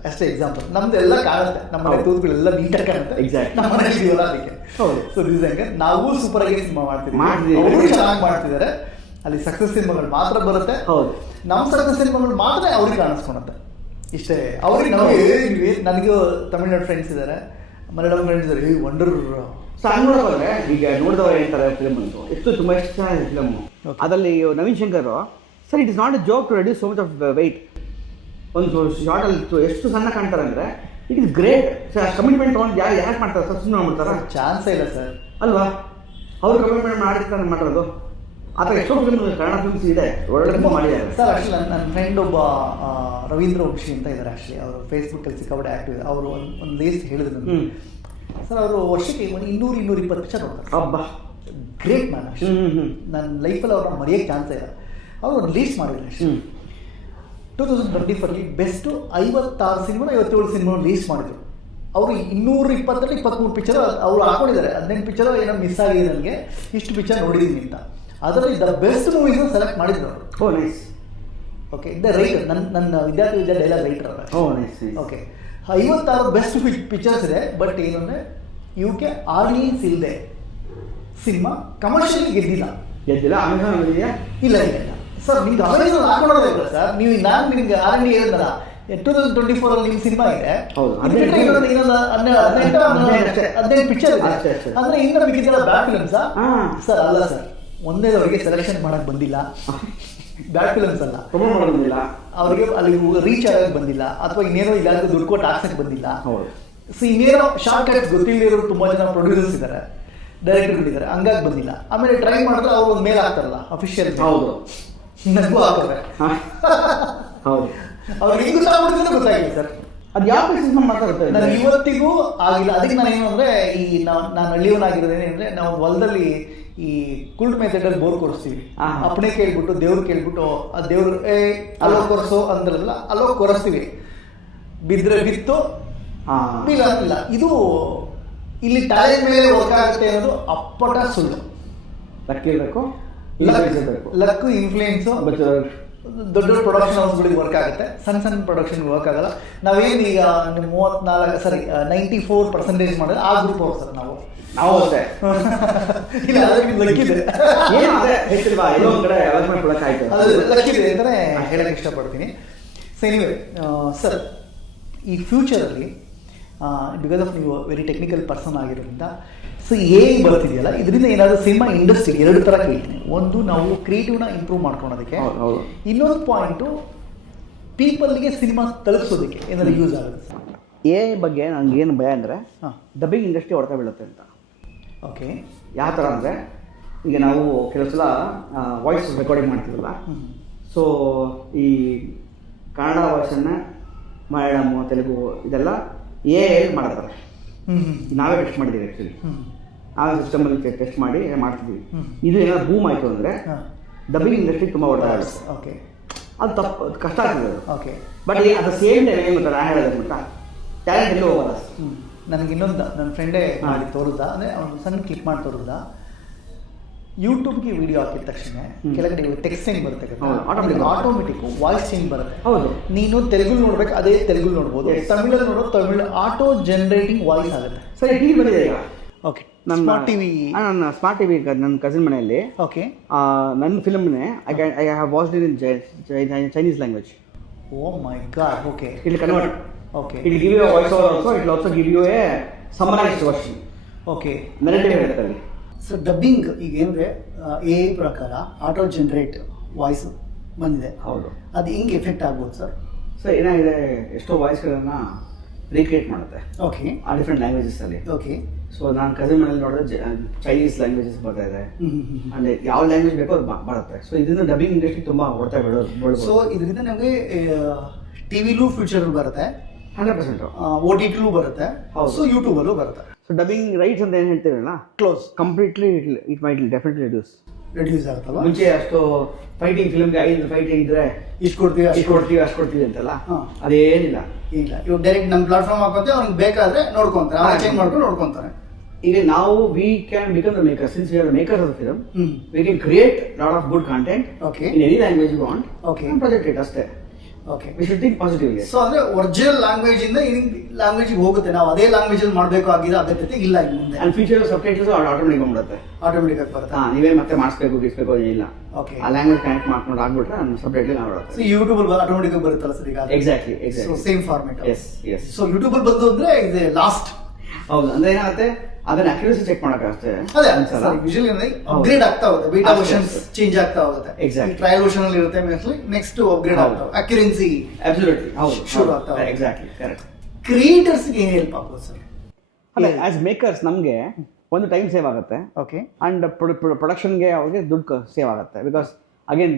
ಅಷ್ಟೇ ಎಕ್ಸಾಂಪಲ್. ನಮ್ದು ಎಲ್ಲ ಕಾಣುತ್ತೆ, ನಮ್ಮ ಮನೆ ತೂತುಗಳೆಲ್ಲ ನೀಟಾಗಿ ಕಾಣುತ್ತೆ, ನಮ್ಮ ಮನೆ ಇದೀವಲ್ಲ ಅದಕ್ಕೆ. ಸೊ ರೀಸನ್ಗೆ ನಾವು ಸೂಪರ್ ಆಗಿ ಸಿನಿಮಾ ಮಾಡ್ತೀವಿ, ಅವರು ಚೆನ್ನಾಗಿ ಮಾಡ್ತಿದ್ದಾರೆ. ಅಲ್ಲಿ ಸಕ್ಸಸ್ ಸಿನಿಮಾಗಳು ಮಾತ್ರ ಬರುತ್ತೆ, ನಮ್ಮ ಸಕ್ಸಸ್ ಸಿನಿಮಾಗಳು ಮಾತ್ರ ಅವ್ರಿಗೆ ಕಾಣಿಸ್ಕೊಳುತ್ತೆ. ಇಷ್ಟೇ. ಅವ್ರಿಗೆ ನಾವು ನನಗೂ ತಮಿಳ್ನಾಡು ಫ್ರೆಂಡ್ಸ್ ಇದ್ದಾರೆ, ಮಲಯಾಳಂ ಫ್ರೆಂಡ್ಸ್ ಇದ್ದಾರೆ, ವಂಡರ್ ನೋಡೋದ್ರೆ ಈಗ ನೋಡಿದವರು ಹೇಳ್ತಾರೆ ಫಿಲಮ್ ಅಂತೂ ಎಷ್ಟು ತುಂಬ ಎಷ್ಟು ಚೆನ್ನಾಗಿದೆ ಫಿಲಮ್. ಅದರಲ್ಲಿ Naveen Shankar sir it is not a joke to reduce so much of weight. ಒಂದು ಶಾರ್ಟಲ್ಲಿ ಎಷ್ಟು ಸಣ್ಣ ಕಾಣ್ತಾರೆ ಅಂದರೆ it is great. Sir commitment ತೊಗೊಂಡು ಯಾಕೆ ಮಾಡ್ತಾರೆ ಸರ್? ಸುಮ್ಮನೆ ಮಾಡ್ತಾರೆ? ಚಾನ್ಸೇ ಇಲ್ಲ ಸರ್. ಅಲ್ವಾ? ಅವ್ರು ಕಮಿಟ್ಮೆಂಟ್ ಮಾಡಿರ್ತಾರೆ ಮಾಡೋದು. ಆ ಥರ ಎಷ್ಟೋ ಫಿಲ್ಮ್ ಕನ್ನಡ ಫಿಲ್ಮ್ಸ್ ಇದೆ, ಒಳ್ಳೆ ಮಾಡಿದ್ದಾರೆ ಸರ್. ಆ್ಯಕ್ಚುಲಿ ನನ್ನ ಫ್ರೆಂಡ್ ಒಬ್ಬ ರವೀಂದ್ರ ವಂಶಿ ಅಂತ ಇದ್ದಾರೆ. ಆ್ಯಕ್ಚುಲಿ ಅವರು ಫೇಸ್ಬುಕ್ಕಲ್ಲಿ ಸಿಕ್ಕಾಪಟ್ಟೆ ಆ್ಯಕ್ಟಿವ್ ಇದೆ. ಅವರು ಒಂದು ಲೇಸ್ ಹೇಳಿದ್ರು ಸರ್, ಅವರು ವರ್ಷಕ್ಕೆ 200-220 ಪಿಕ್ಚರ್ ನೋಡ್ತಾರೆ. ಹಬ್ಬ ಗ್ರೇಟ್ ಮ್ಯಾನ್. ನನ್ನ ಲೈಫಲ್ಲಿ ಅವ್ರನ್ನ ಮರೆಯೋಕ್ಕೆ ಚಾನ್ಸೇ ಇಲ್ಲ. ಅವರು ಒಂದು ಲೀಸ್ಟ್ ಮಾಡಿದ್ರು 2024 ಬೆಸ್ಟು 56 ಸಿನಿಮಾ 57 ಸಿನಿಮಾ ಲೀಸ್ಟ್ ಮಾಡಿದ್ರು. ಅವರು 220ರಲ್ಲಿ 23 ಪಿಕ್ಚರ್ ಅವರು ಹಾಕೊಂಡಿದ್ದಾರೆ. 18 ಪಿಕ್ಚರ್ ಏನೋ ಮಿಸ್ ಆಗಿದೆ ನನಗೆ, ಇಷ್ಟು ಪಿಕ್ಚರ್ ನೋಡಿದ್ದೀನಿ ಅಂತ. ಅದರಲ್ಲಿ ದ ಬೆಸ್ಟ್ ಮೂವೀಸ್ ಸೆಲೆಕ್ಟ್ ಮಾಡಿದ್ರು ಅವರು. ಓ ನೈಸ್. ಓಕೆ, ದ ರೈಟರ್ ನನ್ನ ವಿದ್ಯಾರ್ಥಿ ಡೈಲಾಗ್ ರೈಟರ್ ಅಲ್ಲ. ಓ ನೈಸ್. ಓಕೆ, 56 ಬೆಸ್ಟ್ ಪಿಕ್ಚರ್ಸ್ ಇದೆ. ಬಟ್ ಏನಂದರೆ ಇವಕ್ಕೆ ಆಡಿಯನ್ಸ್ ಇಲ್ಲದೆ ಸಿನಿಮಾ ಕಮರ್ಷಿಯಲಿ ಗೆದ್ದಿಲ್ಲ. ಅಮೆಝಾನ್ ಇದೆಯಾ? ಇಲ್ಲ ಸರ್, ನಿಮ್ಗೆ ಅಮೆಝಾನ್ ಹಾಕೊಳ್ಳೋದೇ ಇಲ್ಲ ಸರ್. ನೀವು ನಾನು ನಿಮ್ಗೆ ಆಲ್ರೆಡಿ ಹೇಳಿದ್ನಲ್ಲ 2024 ನಿಮ್ಮ ಸಿನಿಮಾ ಇದೆ, 18 ಪಿಕ್ಚರ್ ಇದೆ ಅಂದ್ರೆ ಇನ್ನು ಮಿಕ್ಕಿದ ಬ್ಯಾಡ್ ಫಿಲ್ಮ್ಸಾ? ಸರ್ ಅಲ್ಲ ಸರ್, ಒಂದೇದವರಿಗೆ ಸೆಲೆಕ್ಷನ್ ಮಾಡಕ್ ಬಂದಿಲ್ಲ, ಬ್ಯಾಡ್ ಫಿಲ್ಮ್ಸ್ ಅಲ್ಲ, ಬಂದಿಲ್ಲ ಅವ್ರಿಗೆ ಅಲ್ಲಿ ರೀಚ್ ಆಗಕ್ಕೆ ಬಂದಿಲ್ಲ, ಅಥವಾ ಇನ್ನೇನೋ ಇಲ್ಲ ದುಡ್ಡು ಕೊಟ್ಟು ಹಾಕ್ಸಕ್ಕೆ ಬಂದಿಲ್ಲ. ಸೊ ಇನ್ನೇನೋ ಶಾರ್ಟ್ ಕಟ್ ಗೊತ್ತಿಲ್ಲದಿರೋರು ತುಂಬಾ ಜನ ಪ್ರೊಡ್ಯೂಸರ್ಸ್ ಇದ್ದಾರೆ, ಡೈರೆಕ್ಟರ್ಗಳಿದ್ದಾರೆ, ಹಂಗಾಗಿ ಬಂದಿಲ್ಲ. ಆಮೇಲೆ ಟ್ರೈ ಮಾಡಿದ್ರೆ ಅವ್ರು ಒಂದು ಮೇಲ್ ಹಾಕ್ತಾರಲ್ಲ ಅಫಿಷಿಯಲ್, ಹೌದು ನನಗೂ ಹಾಕೋರೆ. ಹೌದು, ಅವ್ರಿಗೆ ಹೆಂಗ್ ಗೊತ್ತಾಗ್ಬಿಟ್ಟಿದ್ರೆ ಗೊತ್ತಾಗಿಲ್ಲ ಸರ್. ಅದು ಯಾವ ಸಿನಿಮಾ ಮಾತಾಡ್ತಾರೆ ನನಗೆ ಇವತ್ತಿಗೂ ಆಗಿಲ್ಲ. ಅದಕ್ಕೆ ನಾನು ಏನು ಅಂದರೆ ನಾನು ಹಳ್ಳಿಯವನಾಗಿರೋದೇನೆ ಅಂದರೆ, ನಾವು ಹೊಲದಲ್ಲಿ ಈ ಕುಲ್ಟ್ ಮೆಥಡಲ್ಲಿ ಬೋರ್ ಕೊರಿಸ್ತೀವಿ. ಅಪ್ಪಣೆ ಕೇಳ್ಬಿಟ್ಟು ದೇವ್ರು ಕೇಳ್ಬಿಟ್ಟು ಆ ದೇವ್ರು ಅಲ್ಲೋ ಕೊರಸೋ ಅಂದ್ರಲ್ಲ, ಅಲ್ಲೋ ಕೊರಸ್ತೀವಿ. ಬಿದ್ದರೆ ಬಿತ್ತು, ಇಲ್ಲ. ಇದು ಇಲ್ಲಿ ಟ್ಯಾಲೆಂಟ್ ಮೇಲೆ ವರ್ಕ್ ಆಗುತ್ತೆ ಅನ್ನೋದು ಅಪ್ಪಟ ಸುಳ್ಳು. ಲಕ್ಕಿರಬೇಕು, ಲಕ್ಕು ಇನ್ಫ್ಲೂಯೆನ್ಸು. ದೊಡ್ಡ ಪ್ರೊಡಕ್ಷನ್ ಹೌಸ್ಗಳಿಗೆ ವರ್ಕ್ ಆಗುತ್ತೆ, ಸಣ್ಣ ಪ್ರೊಡಕ್ಷನ್ ವರ್ಕ್ ಆಗಲ್ಲ. ನಾವೇನು ಈಗ 94% ಮಾಡಿದ್ರೆ ಆ ಗ್ರೂಪ್ ಅವ್ರು ಸರ್. ನಾವು ಅಷ್ಟೇ ಇಲ್ಲ, ಲಕ್ಕಿದೆ ಲಕ್ಕಿದೆ ಅಂತಲೇ ಹೇಳಕ್ಕೆ ಇಷ್ಟಪಡ್ತೀನಿ. ಸೊ ಎನಿವೆ ಸರ್, ಈ ಫ್ಯೂಚರಲ್ಲಿ ಬಿಕಾಸ್ ಆಫ್ ನೀವು ವೆರಿ ಟೆಕ್ನಿಕಲ್ ಪರ್ಸನ್ ಆಗಿರೋದ್ರಿಂದ, ಸೊ ಬರ್ತಿದೆಯಲ್ಲ, ಇದರಿಂದ ಏನಾದರೂ ಸಿನಿಮಾ ಇಂಡಸ್ಟ್ರಿ 2 ಥರ ಕೇಳ್ತೀನಿ. ಒಂದು, ನಾವು ಕ್ರಿಯೇಟಿವ್ನ ಇಂಪ್ರೂವ್ ಮಾಡ್ಕೊಳೋದಕ್ಕೆ. ಇನ್ನೊಂದು ಪಾಯಿಂಟು, ಪೀಪಲ್ಗೆ ಸಿನಿಮಾ ತಲುಪಿಸೋದಕ್ಕೆ ಏನಾದರೂ ಯೂಸ್ ಆಗುತ್ತೆ. ಬಗ್ಗೆ ನನಗೆ ಏನು ಭಯ ಅಂದರೆ ಡಬ್ಬಿಂಗ್ ಇಂಡಸ್ಟ್ರಿ ಹೊಡೆತ ಬೀಳುತ್ತೆ ಅಂತ. ಓಕೆ, ಯಾವ ಥರ ಅಂದರೆ, ಈಗ ನಾವು ಕೆಲವು ಸಲ ವಾಯ್ಸ್ ರೆಕಾರ್ಡಿಂಗ್ ಮಾಡ್ತೀವಲ್ಲ, ಸೊ ಈ ಕನ್ನಡ ವಾಯ್ಸನ್ನು ಮಲಯಾಳಮು, ತೆಲುಗು ಇದೆಲ್ಲ ಮಾಡ್ತಾರೆ. ನಾವೇ ಟೆಸ್ಟ್ ಮಾಡಿದ್ದೀವಿ. ಆ್ಯಕ್ಚುಲಿ ನಾವೇ ಸಿಸ್ಟಮಲ್ಲಿ ಟೆಸ್ಟ್ ಮಾಡಿ ಮಾಡ್ತಿದ್ದೀವಿ. ಇದು ಏನಾದ್ರು ಬೂಮ್ ಆಯಿತು ಅಂದರೆ ಡಬ್ಬಿಂಗ್ ಇಂಡಸ್ಟ್ರಿ ತುಂಬ ಹೊಡೆತ ಆಗುತ್ತೆ. ಓಕೆ, ಅದು ತಪ್ಪು, ಕಷ್ಟ ಆಗ್ತದೆ. ಓಕೆ, ಬಟ್ ಅದು ಸೇಮ್ ಟೈಮ್ ಏನು ಗೊತ್ತಾ, ನಾನು ಹೇಳೋದು ಗೊತ್ತಾ, ಟ್ಯಾಲೆಂಟ್ ಎಲ್ಲೂ ಹೋಗಲ್ಲ. ನನಗೆ ಇನ್ನೊಂದು ನನ್ನ ಫ್ರೆಂಡೇ ಮಾಡಿ ತೋರಿಸ್ದ, ಅಂದರೆ ಅವ್ನು ಸಣ್ಣ ಕ್ಲಿಕ್ ಮಾಡಿ ತೋರಿಸ್ದ. ಯೂಟ್ಯೂಬ್ಗೆ ವಿಡಿಯೋ ಹಾಕಿದ ತಕ್ಷಣ ಕೆಳಗಡೆ ಟೆಕ್ಸ್ಟ್ ಚೇಂಜ್ ಬರುತ್ತೆ, ಆಟೋಮೆಟಿಕ್ ವಾಯ್ಸ್ ಚೇಂಜ್ ಬರುತ್ತೆ. ಹೌದು, ನೀನು ತೆಲುಗು ನೋಡ್ಬೇಕು, ಅದೇ ತೆಲುಗು ನೋಡ್ಬೋದು. ತಮಿಳಲ್ಲಿ ನೋಡೋ ತಮಿಳ್ ಆಟೋ ಜನರೇಟಿಂಗ್ ವಾಯ್ಸ್ ಆಗುತ್ತೆ. ಸರಿ, ಟಿವಿ ಬಂದಿದೆ ಈಗ. Okay, smart TV. ನನ್ನ ಸ್ಮಾರ್ಟ್ ಟಿವಿ ನನ್ನ ಕಸಿನ್ ಮನೆಯಲ್ಲಿ. ಓಕೆ, ನನ್ನ ಫಿಲ್ಮ್ನೇ I have watched in Chinese language. Oh my God. Okay, it will convert. Okay, it will give you a voice over also. It will also give you a summarised version. Okay, narrative ಇರುತ್ತೆ ಅಲ್ಲಿ. So dubbing ಈಗ ಏನಂದರೆ A ಪ್ರಕಾರ auto generate voice ಬಂದಿದೆ. ಹೌದು, ಅದು ಹೆಂಗೆ effect ಆಗ್ಬೋದು ಸರ್? ಸರ್ ಏನಾಗಿದೆ, ಎಷ್ಟೋ ವಾಯ್ಸ್ಗಳನ್ನು ರೀಕ್ರಿಯೇಟ್ ಮಾಡುತ್ತೆ. ಓಕೆ, ಆ ಡಿಫ್ರೆಂಟ್ ಲ್ಯಾಂಗ್ವೇಜಸಲ್ಲಿ. ಓಕೆ, ಸೊ ನಾನು ಕಸಿನ್ ಮನೇಲಿ ನೋಡಿದ್ರೆ ಚೈನೀಸ್ ಲ್ಯಾಂಗ್ವೇಜಸ್ ಬರ್ತಾ ಇದೆ, ಅಂದರೆ ಯಾವ ಲ್ಯಾಂಗ್ವೇಜ್ ಬೇಕೋ ಅದು ಬರುತ್ತೆ. ಸೊ ಇದರಿಂದ ಡಬ್ಬಿಂಗ್ ಇಂಡಸ್ಟ್ರಿ ತುಂಬ ಹೊಡ್ತಾ ಬಿಡೋದು. ಸೊ ಇದರಿಂದ ನಮಗೆ ಟಿವಿಲೂ ಫ್ಯೂಚರ್ ಬರುತ್ತೆ, 100%. OTTಲೂ ಬರುತ್ತೆ, ಸೊ ಯೂಟ್ಯೂಬಲ್ಲೂ ಬರುತ್ತೆ. ಸೊ ಡಬ್ಬಿಂಗ್ ರೈಟ್ಸ್ ಅಂತ ಏನು ಹೇಳ್ತೀರಲ್ಲ, close completely it might definitely reduce ಆಗುತ್ತಲ್ಲ. ಮುಂಚೆ ಅಷ್ಟು ಫೈಟಿಂಗ್ ಫಿಲ್ಮ್ಗೆ 5 ಫೈಟ್ ಇದ್ರೆ ಇಷ್ಟು ಕೊಡ್ತೀವಿ ಇಷ್ಟು ಕೊಡ್ತೀವಿ ಅಷ್ಟು ಕೊಡ್ತೀವಿ ಅಂತಲ್ಲ, ಹಾ. ಅದೇನಿಲ್ಲ. ಇಲ್ಲ ಇವಾಗ ಡೈರೆಕ್ಟ್ ನಮ್ಮ ಪ್ಲಾಟ್ಫಾರ್ಮ್ ಹಾಕೋತೆ ಅವ್ನಿಗೆ ಬೇಕಾದ್ರೆ ನೋಡ್ಕೊಂತಾರೆ, ಹಾ. ಚೇಂಜ್ ಮಾಡ್ಕೊಂಡು ನೋಡ್ಕೊಂತಾರೆ. ಈಗ ನಾವು we can become the maker, since we are makers of film, hmm we can create lot of good content Okay. In any language you want, Okay. Project it ಅಷ್ಟೇ. Okay. We should think positively. So ಅಂದ್ರೆ original language ಇಂದ language ಹೋಗುತ್ತೆ, ನಾವು ಅದೇ language ಅಲ್ಲಿ ಮಾಡಬೇಕು ಆಗಿರೋ ಅಗತ್ಯತೆ ಇಲ್ಲ ಇನ್ನು ಮುಂದೆ. ಅಂಡ್ ಫ್ಯೂಚರ್ ಸಬ್ಟೈಟಲ್ಸ್ ಆಟೋಮೆಟಿಕ್ ಬಂದ್ಬಿಡುತ್ತೆ. ಆಟೋಮೆಟಿಕ್ ಆಗಿ ಬರುತ್ತೆ. ನೀವೇ ಮತ್ತೆ ಮಾಡಿಸ್ಬೇಕು ಗಿಸ್ಬೇಕು ಏನಿಲ್ಲ. ಓಕೆ. ಆ ಲ್ಯಾಂಗ್ವೇಜ್ ಕನೆಕ್ಟ್ ಮಾಡ್ಕೊಂಡು ಆಗ್ಬಿಟ್ರೆ ನಮ್ಮ ಸಬ್ಟೈಟಲ್ ಸೊ ಆಗ್ಬಿಡುತ್ತೆ. ಯೂಟ್ಯೂಬ್ ಅಲ್ಲಿ ಆಟೋಮೆಟಿಕ್ ಆಗಿ ಬರುತ್ತಲ್ಲ ಸರ್ ಈಗ. Exactly so exactly. Same format. Yes yes. So YouTube ಅಲ್ಲಿ ಬಂದು ಅಂದ್ರೆ ಇದೆ ಲಾಸ್ಟ್. ಹೌದು, ಅಂದ್ರೆ ಏನಾಗುತ್ತೆ ಅದನ್ನ ಅಕ್ಯುರಸಿ ಚೆಕ್ ಮಾಡಕ್ಕೆ ಅದೇ ಅನ್ಸಲ್ಲ. ಯೂಶುವಲಿ ಅಪ್ಗ್ರೇಡ್ ಆಗ್ತಾ ಹೋಗುತ್ತೆ, ಬೀಟಾ ಅಷ್ಟೇ, ವರ್ಷನ್ಸ್ ಅಷ್ಟೇ. ಚೇಂಜ್ ಆಗ್ತಾ ಹೋಗುತ್ತೆ. Exactly. ಟ್ರಯಲ್ ವರ್ಷನ್ ಅಲ್ಲಿ ಇರುತ್ತೆ, ನೆಕ್ಸ್ಟ್ ಅಪ್ಗ್ರೇಡ್ ಹೌದು. ಆಗ್ತಾವೆ, ಅಕ್ಯುರೆನ್ಸಿ ಅಬ್ಸಲ್ಯೂಟ್ಲಿ ಹೌದು ಶುರು ಆಗ್ತಾವೆ. Exactly correct. ಕ್ರಿಯೇಟರ್ಸ್ ಗೆ ಹೆಲ್ಪ್ ಆಗ್ಬೋದು ಸರ್. ಅಲ್ಲ ಆಸ್ ಮೇಕರ್ಸ್ ನಮಗೆ ಒಂದು ಟೈಮ್ ಸೇವ್ ಆಗುತ್ತೆ ಓಕೆ. ಅಂಡ್ ಪ್ರೊಡಕ್ಷನ್ಗೆ ಅವ್ರಿಗೆ ದುಡ್ಡು ಸೇವ್ ಆಗುತ್ತೆ. Because again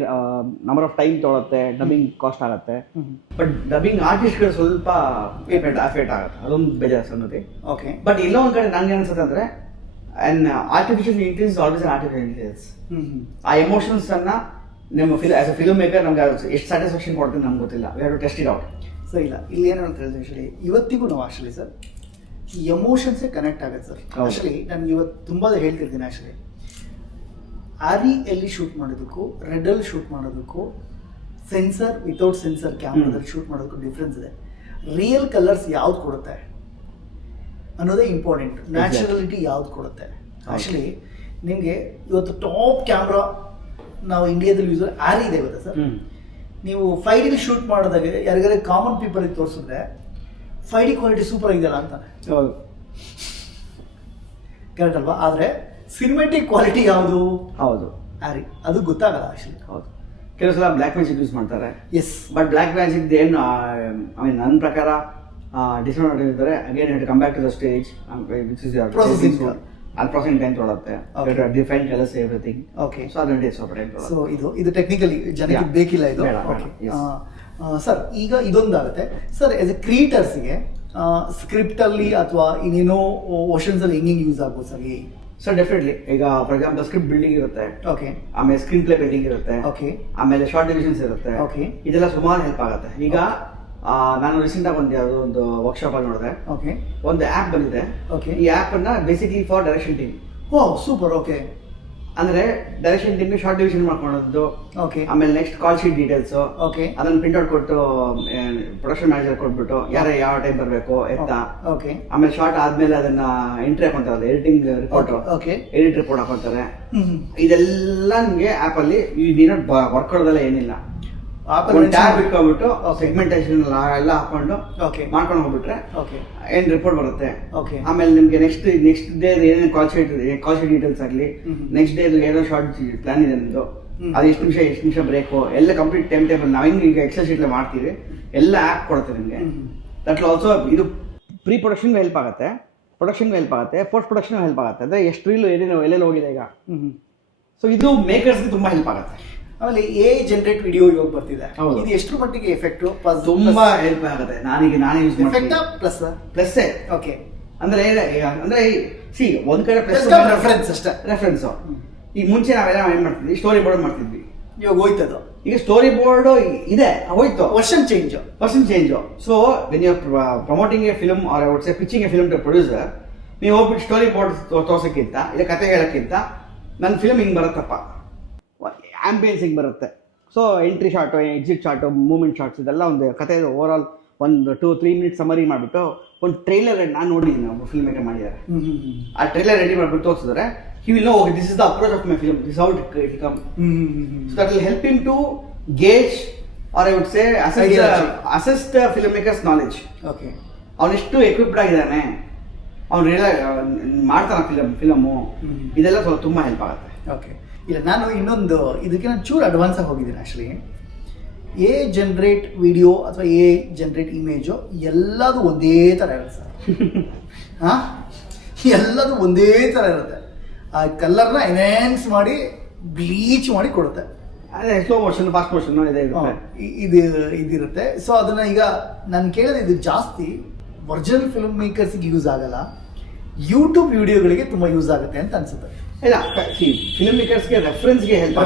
number of time ತೊಗೊಳುತ್ತೆ, ಡಬ್ಬಿಂಗ್ ಕಾಸ್ಟ್ ಆಗುತ್ತೆ. ಬಟ್ ಡಬ್ಬಿಂಗ್ ಆರ್ಟಿಸ್ಟ್ಗಳು ಸ್ವಲ್ಪ ಅಫೇಟ್ ಆಗುತ್ತೆ, ಅದೊಂದು ಬೇಜಾರು ಸಂಗತಿ. ಓಕೆ. ಬಟ್ ಎಲ್ಲೋ ಒಂದು ಕಡೆ ನಂಗೆ ಅನ್ಸುತ್ತೆ ಅಂದ್ರೆ artificial intelligence always artificial intelligence. ಆ ಎಮೋಷನ್ಸ್ ಅನ್ನ ನಮ್ಮ ಆಸ್ ಅ ಫಿಲ್ಮ್ ಮೇಕರ್ ನಮ್ಗೆ ಎಷ್ಟು ಸ್ಯಾಟಿಸ್ಫ್ಯಾಕ್ಷನ್ ಕೊಡ್ತೀನಿ ನಮ್ಗೆ ಗೊತ್ತಿಲ್ಲ. We have to test it out. So ಇಲ್ಲ ಇಲ್ಲಿ ಏನು ಅಂತ ಹೇಳಿದ್ರೆ ಆಕ್ಚುಲಿ ಇವತ್ತಿಗೂ ನಾವು ಆಕ್ಚುಲಿ ಸರ್ ಎಮೋಷನ್ಸೇ ಕನೆಕ್ಟ್ ಆಗುತ್ತೆ ಸರ್. ಹೌದು. ಆಕ್ಚುಲಿ ನಾನು ಇವತ್ತು ತುಂಬಾ ಹೇಳ್ತಿರ್ತೀನಿ ಆಕ್ಚುಲಿ ಆರಿ ಎಲ್ಲಿ ಶೂಟ್ ಮಾಡೋದಕ್ಕೂ ರೆಡಲ್ಲಿ ಶೂಟ್ ಮಾಡೋದಕ್ಕೂ ಸೆನ್ಸರ್ ವಿತೌಟ್ ಸೆನ್ಸರ್ ಕ್ಯಾಮ್ರಾದಲ್ಲಿ ಶೂಟ್ ಮಾಡೋದಕ್ಕೂ ಡಿಫ್ರೆನ್ಸ್ ಇದೆ. ರಿಯಲ್ ಕಲರ್ಸ್ ಯಾವ್ದು ಕೊಡುತ್ತೆ ಅನ್ನೋದೇ ಇಂಪಾರ್ಟೆಂಟ್. ನ್ಯಾಚುರಲಿಟಿ ಯಾವ್ದು ಕೊಡುತ್ತೆ. ಆಕ್ಚುಲಿ ನಿಮಗೆ ಇವತ್ತು ಟಾಪ್ ಕ್ಯಾಮ್ರಾ ನಾವು ಇಂಡಿಯಾದಲ್ಲಿ ಯೂಸ್ ಆರಿ ಇದೆ ಗೊತ್ತಾ ಸರ್. ನೀವು 5D ಶೂಟ್ ಮಾಡಿದಾಗ ಯಾರಿಗಾದ್ರೆ ಕಾಮನ್ ಪೀಪಲ್ಗೆ ತೋರಿಸಿದ್ರೆ 5D ಕ್ವಾಲಿಟಿ ಸೂಪರ್ ಆಗಿದೆಯಲ್ಲ ಅಂತಾನೆ. ಹೌದು ಕರೆಕ್ಟ್ ಅಲ್ವಾ? ಆದರೆ ಸಿನಿಮೆಟಿಕ್ ಕ್ವಾಲಿಟಿ ಯಾವುದು? ಹೌದು ಆರಿ, ಅದು ಗೊತ್ತಾಗಲ್ಲ ಆಕ್ಚುಲಿ. ಹೌದು. ಕೆಲವು ಸಲ ಬ್ಲ್ಯಾಕ್ ಮ್ಯಾಜಿಕ್ ಯೂಸ್ ಮಾಡ್ತಾರೆ. ಎಸ್. ಬಟ್ ಬ್ಲ್ಯಾಕ್ ಮ್ಯಾಜಿಕ್ ಏನು ಐ ಮೀನ್ ನನ್ನ ಪ್ರಕಾರ ಡಿಸ್ಅಡ್ವಾಂಟೇಜ್ ಇದ್ದಾರೆ. Again head come back to the stage which is Processing. ಅಲ್ಲಿ ಪ್ರೊಸೆಸಿಂಗ್ ಟೈಮ್ ತೊಗೊಳುತ್ತೆ. Okay. Define colours everything. Okay. So ಅದರಲ್ಲಿ ಸ್ವಲ್ಪ ಟೈಮ್ ಸೊ ಇದು ಟೆಕ್ನಿಕಲಿ ಜನಕ್ಕೆ Yeah. ಬೇಕಿಲ್ಲ ಇದು. ಬೇಡ, ಬೇಡ. ಓಕೆ. Yes. ಸರ್ ಈಗ ಇದೊಂದಾಗುತ್ತೆ ಸರ್. ಆಸ್ ಎ ಕ್ರಿಯೇಟರ್ಸ್ಗೆ ಸ್ಕ್ರಿಪ್ಟ್ ಅಲ್ಲಿ ಅಥವಾ ಇನ್ನೇನೋ ಓಷನ್ಸ್ ಅಲ್ಲಿ ಹೆಂಗೆ ಯೂಸ್ ಆಗ್ಬೋದು ಸರ್? ಸೊ ಡೆಫಿನೆಟ್ಲಿ ಈಗ ಫಾರ್ ಎಕ್ಸಾಂಪಲ್ ಸ್ಕ್ರಿಪ್ಟ್ ಬಿಲ್ಡಿಂಗ್ ಇರುತ್ತೆ, ಓಕೆ. ಆಮೇಲೆ ಸ್ಕ್ರೀನ್ ಪ್ಲೇ ಬಿಲ್ಡಿಂಗ್ ಇರುತ್ತೆ, ಓಕೆ. ಆಮೇಲೆ ಶಾರ್ಟ್ ಡಿವಿಷನ್ಸ್ ಇರುತ್ತೆ. Okay. ಇದೆಲ್ಲ ಸುಮಾರು ಹೆಲ್ಪ್ ಆಗುತ್ತೆ. ಈಗ ನಾನು ರೀಸೆಂಟ್ ಆಗಿ ಒಂದು ವರ್ಕ್ಶಾಪ್ ಅಲ್ಲಿ ನೋಡಿದೆ, ಓಕೆ. ಒಂದು ಆ್ಯಪ್ ಬಂದಿದೆ. Okay. ಈ ಆ್ಯಪ್ ಅನ್ನ basically for direction team. Oh super. Okay. ಅಂದ್ರೆ ಡೈರೆಕ್ಷನ್ ಟೀಮ್ ಶಾರ್ಟ್ ಡಿವಿಷನ್ ಮಾಡ್ಕೊಳ್ಳೋದು, ಓಕೆ. ಆಮೇಲೆ next call sheet details, okay. ಅದನ್ನ ಪ್ರಿಂಟ್ ಔಟ್ ಕೊಟ್ಟು ಪ್ರೊಡಕ್ಷನ್ ಮ್ಯಾನೇಜರ್ ಕೊಟ್ಬಿಟ್ಟು ಯಾವ ಟೈಮ್ ಬರಬೇಕು ಎತ್ತ, ಓಕೆ. ಆಮೇಲೆ ಶಾರ್ಟ್ ಆದ್ಮೇಲೆ ಅದನ್ನ ಎಂಟ್ರಿ ಹಾಕೊಂತಾರೆ, editing report, okay. Edit report ಹಾಕೊಂತಾರೆ. ಇದೆಲ್ಲ ನಿಮ್ಗೆ ಆಪ್ ಅಲ್ಲಿ ವರ್ಕ್ ಮಾಡೋದೆಲ್ಲ ಏನಿಲ್ಲ. ಟ್ಯಾಬ್ ಇಟ್ಕೊಂಡ್ಬಿಟ್ಟು ಸೆಗ್ಮೆಂಟೇಷನ್ ಎಲ್ಲ ಹಾಕೊಂಡು ಓಕೆ. ಮಾಡ್ಕೊಂಡು ಹೋಗ್ಬಿಟ್ರೆ ಓಕೆ. ಏನ್ ರಿಪೋರ್ಟ್ ಬರುತ್ತೆ. ಓಕೆ. ಆಮೇಲೆ ನಿಮ್ಗೆ ನೆಕ್ಸ್ಟ್ ಡೇ ಏನೇನು ಕಾಲ್ ಶೀಟ್ ಡೀಟೇಲ್ಸ್ ಆಗಲಿ, ನೆಕ್ಸ್ಟ್ ಡೇ ಏನೋ ಶಾರ್ಟ್ ಪ್ಲಾನ್ ಇದೆ ನಿಮ್ದು, ಅದು ಎಷ್ಟು ನಿಮಿಷ ಬ್ರೇಕು ಎಲ್ಲ ಕಂಪ್ಲೀಟ್ ಟೈಮ್ ಟೇಬಲ್ ನಾವು ಹಿಂಗೆ ಈಗ ಎಕ್ಸೆಲ್ ಶೀಟ್ ಮಾಡ್ತೀವಿ, ಎಲ್ಲ ಆ್ಯಪ್ ಕೊಡುತ್ತೆ ನಿಮಗೆ. ದಟ್ ಆಲ್ಸೋ ಇದು ಪ್ರೀ ಪ್ರೊಡಕ್ಷನ್ಗೆ ಹೆಲ್ಪ್ ಆಗುತ್ತೆ, ಪ್ರೊಡಕ್ಷನ್ಗೆ ಹೆಲ್ಪ್ ಆಗುತ್ತೆ, ಪೋಸ್ಟ್ ಪ್ರೊಡಕ್ಷನ್ ಹೆಲ್ಪ್ ಆಗುತ್ತೆ. ಅಂದರೆ ಎಷ್ಟು ರೀಲು ಎಲ್ಲೆಲ್ಲಿ ಹೋಗಿದೆ ಈಗ. ಸೊ ಇದು ಮೇಕರ್ಸ್ಗೆ ತುಂಬ ಹೆಲ್ಪ್ ಆಗುತ್ತೆ. ಆಮೇಲೆ ಎ ಜನರೇಟ್ ವಿಡಿಯೋ ಇವಾಗ ಬರ್ತಿದೆ. ಹೌದು. ಇದು ಎಷ್ಟು ಮಟ್ಟಿಗೆ ಎಫೆಕ್ಟ್? ತುಂಬಾ ಹೆಲ್ಪ್ ಆಗುತ್ತೆ. ನಾನೇ ಯೂಸ್ ಎಫೆಕ್ಟ್ ಮಾಡ್ತೀನಿ. ಪ್ಲಸ್ ಪ್ಲಸ್ಸೇ. ಓಕೆ. ಅಂದ್ರೆ ಸಿ ಒಂದ್ ಕಡೆ ಪ್ಲಸ್ ರೆಫರೆನ್ಸ್ ಅಷ್ಟೇ. ರೆಫರೆನ್ಸ್. ಈಗ ಮುಂಚೆ ನಾವೆಲ್ಲ ಏನ್ ಮಾಡ್ತಿದ್ವಿ, ಸ್ಟೋರಿ ಬೋರ್ಡ್ ಮಾಡ್ತಿದ್ವಿ. ಇವಾಗ ಹೋಯ್ತದು. ಈಗ ಸ್ಟೋರಿ ಬೋರ್ಡ್ ಇದೆ, ಹೋಯ್ತು. Version change. So when you promoting a film or I would say pitching a film to producer, ನೀವು ಹೋಗ್ಬಿಟ್ಟು ಸ್ಟೋರಿ ಬೋರ್ಡ್ ತೋರ್ಸೋಕ್ಕಿಂತ ಇಲ್ಲ ಕತೆ ಹೇಳೋಕ್ಕಿಂತ ನನ್ನ ಫಿಲ್ಮ್ ಹಿಂಗೆ ಬರುತ್ತಪ್ಪ, ಆಂಬಿಯನ್ಸ್ ಹಿಂಗೆ ಬರುತ್ತೆ. So entry shot, exit shot, movement shots ಇದೆಲ್ಲ ಒಂದು ಕತೆ ಓವರ್ ಆಲ್ ಒಂದು 2-3 ಮಿನಿಟ್ಸ್ ಸಮರಿ ಮಾಡಿಬಿಟ್ಟು ಒಂದು ಟ್ರೈಲರ್ ನಾನು ನೋಡಿದ್ದೀನಿ, ಒಬ್ಬ ಫಿಲ್ಮ್ ಮೇಕರ್ ಮಾಡಿದ್ದಾರೆ. ಆ ಟ್ರೈಲರ್ ರೆಡಿ ಮಾಡಿಬಿಟ್ಟು ತೋರಿಸಿದ್ರೆ he will know, okay, this is the approach of my film, this is how it will come. So that will help him to gauge, or I would say assess the filmmaker's knowledge. Okay. ಅವನು ಎಷ್ಟು equipped ಆಗಿದ್ದಾನೆ, ಅವ್ನು ಮಾಡ್ತಾನೆ film, ಇದೆಲ್ಲ ಸ್ವಲ್ಪ ತುಂಬ help ಆಗುತ್ತೆ. Okay. ಇಲ್ಲ ನಾನು ಇನ್ನೊಂದು ಇದಕ್ಕೆ ನಾನು ಚೂರು ಅಡ್ವಾನ್ಸ್ ಆಗಿ ಹೋಗಿದ್ದೀನಿ ಆ್ಯಕ್ಚುಲಿ. ಎ ಜನರೇಟ್ ವಿಡಿಯೋ ಅಥವಾ ಎ ಜನರೇಟ್ ಇಮೇಜು ಎಲ್ಲದು ಒಂದೇ ಥರ ಇರುತ್ತೆ ಸರ್. ಹಾಂ, ಎಲ್ಲದು ಒಂದೇ ಥರ ಇರುತ್ತೆ. ಆ ಕಲರ್ನ ಎನ್ಹ್ಯಾನ್ಸ್ ಮಾಡಿ ಬ್ಲೀಚ್ ಮಾಡಿ ಕೊಡುತ್ತೆ. ಅದೇ ಸ್ಲೋ ಮೋಷನ್, ಫಾಸ್ಟ್ ಮೋಷನ್ ಇದಿರುತ್ತೆ. ಸೊ ಅದನ್ನ ಈಗ ನಾನು ಕೇಳಿದ್ರೆ ಇದು ಜಾಸ್ತಿ ಒರಿಜಿನಲ್ ಫಿಲ್ಮ್ ಮೇಕರ್ಸ್ಗೆ ಯೂಸ್ ಆಗಲ್ಲ, ಯೂಟ್ಯೂಬ್ ವಿಡಿಯೋಗಳಿಗೆ ತುಂಬ ಯೂಸ್ ಆಗುತ್ತೆ ಅಂತ ಅನ್ಸುತ್ತೆ. ಇಲ್ಲ, ಫಿಲ್ಮ್ ಮೇಕರ್ಸ್ಗೆ ರೆಫರೆನ್ಸ್ಗೆ ಹೆಲ್ಪ್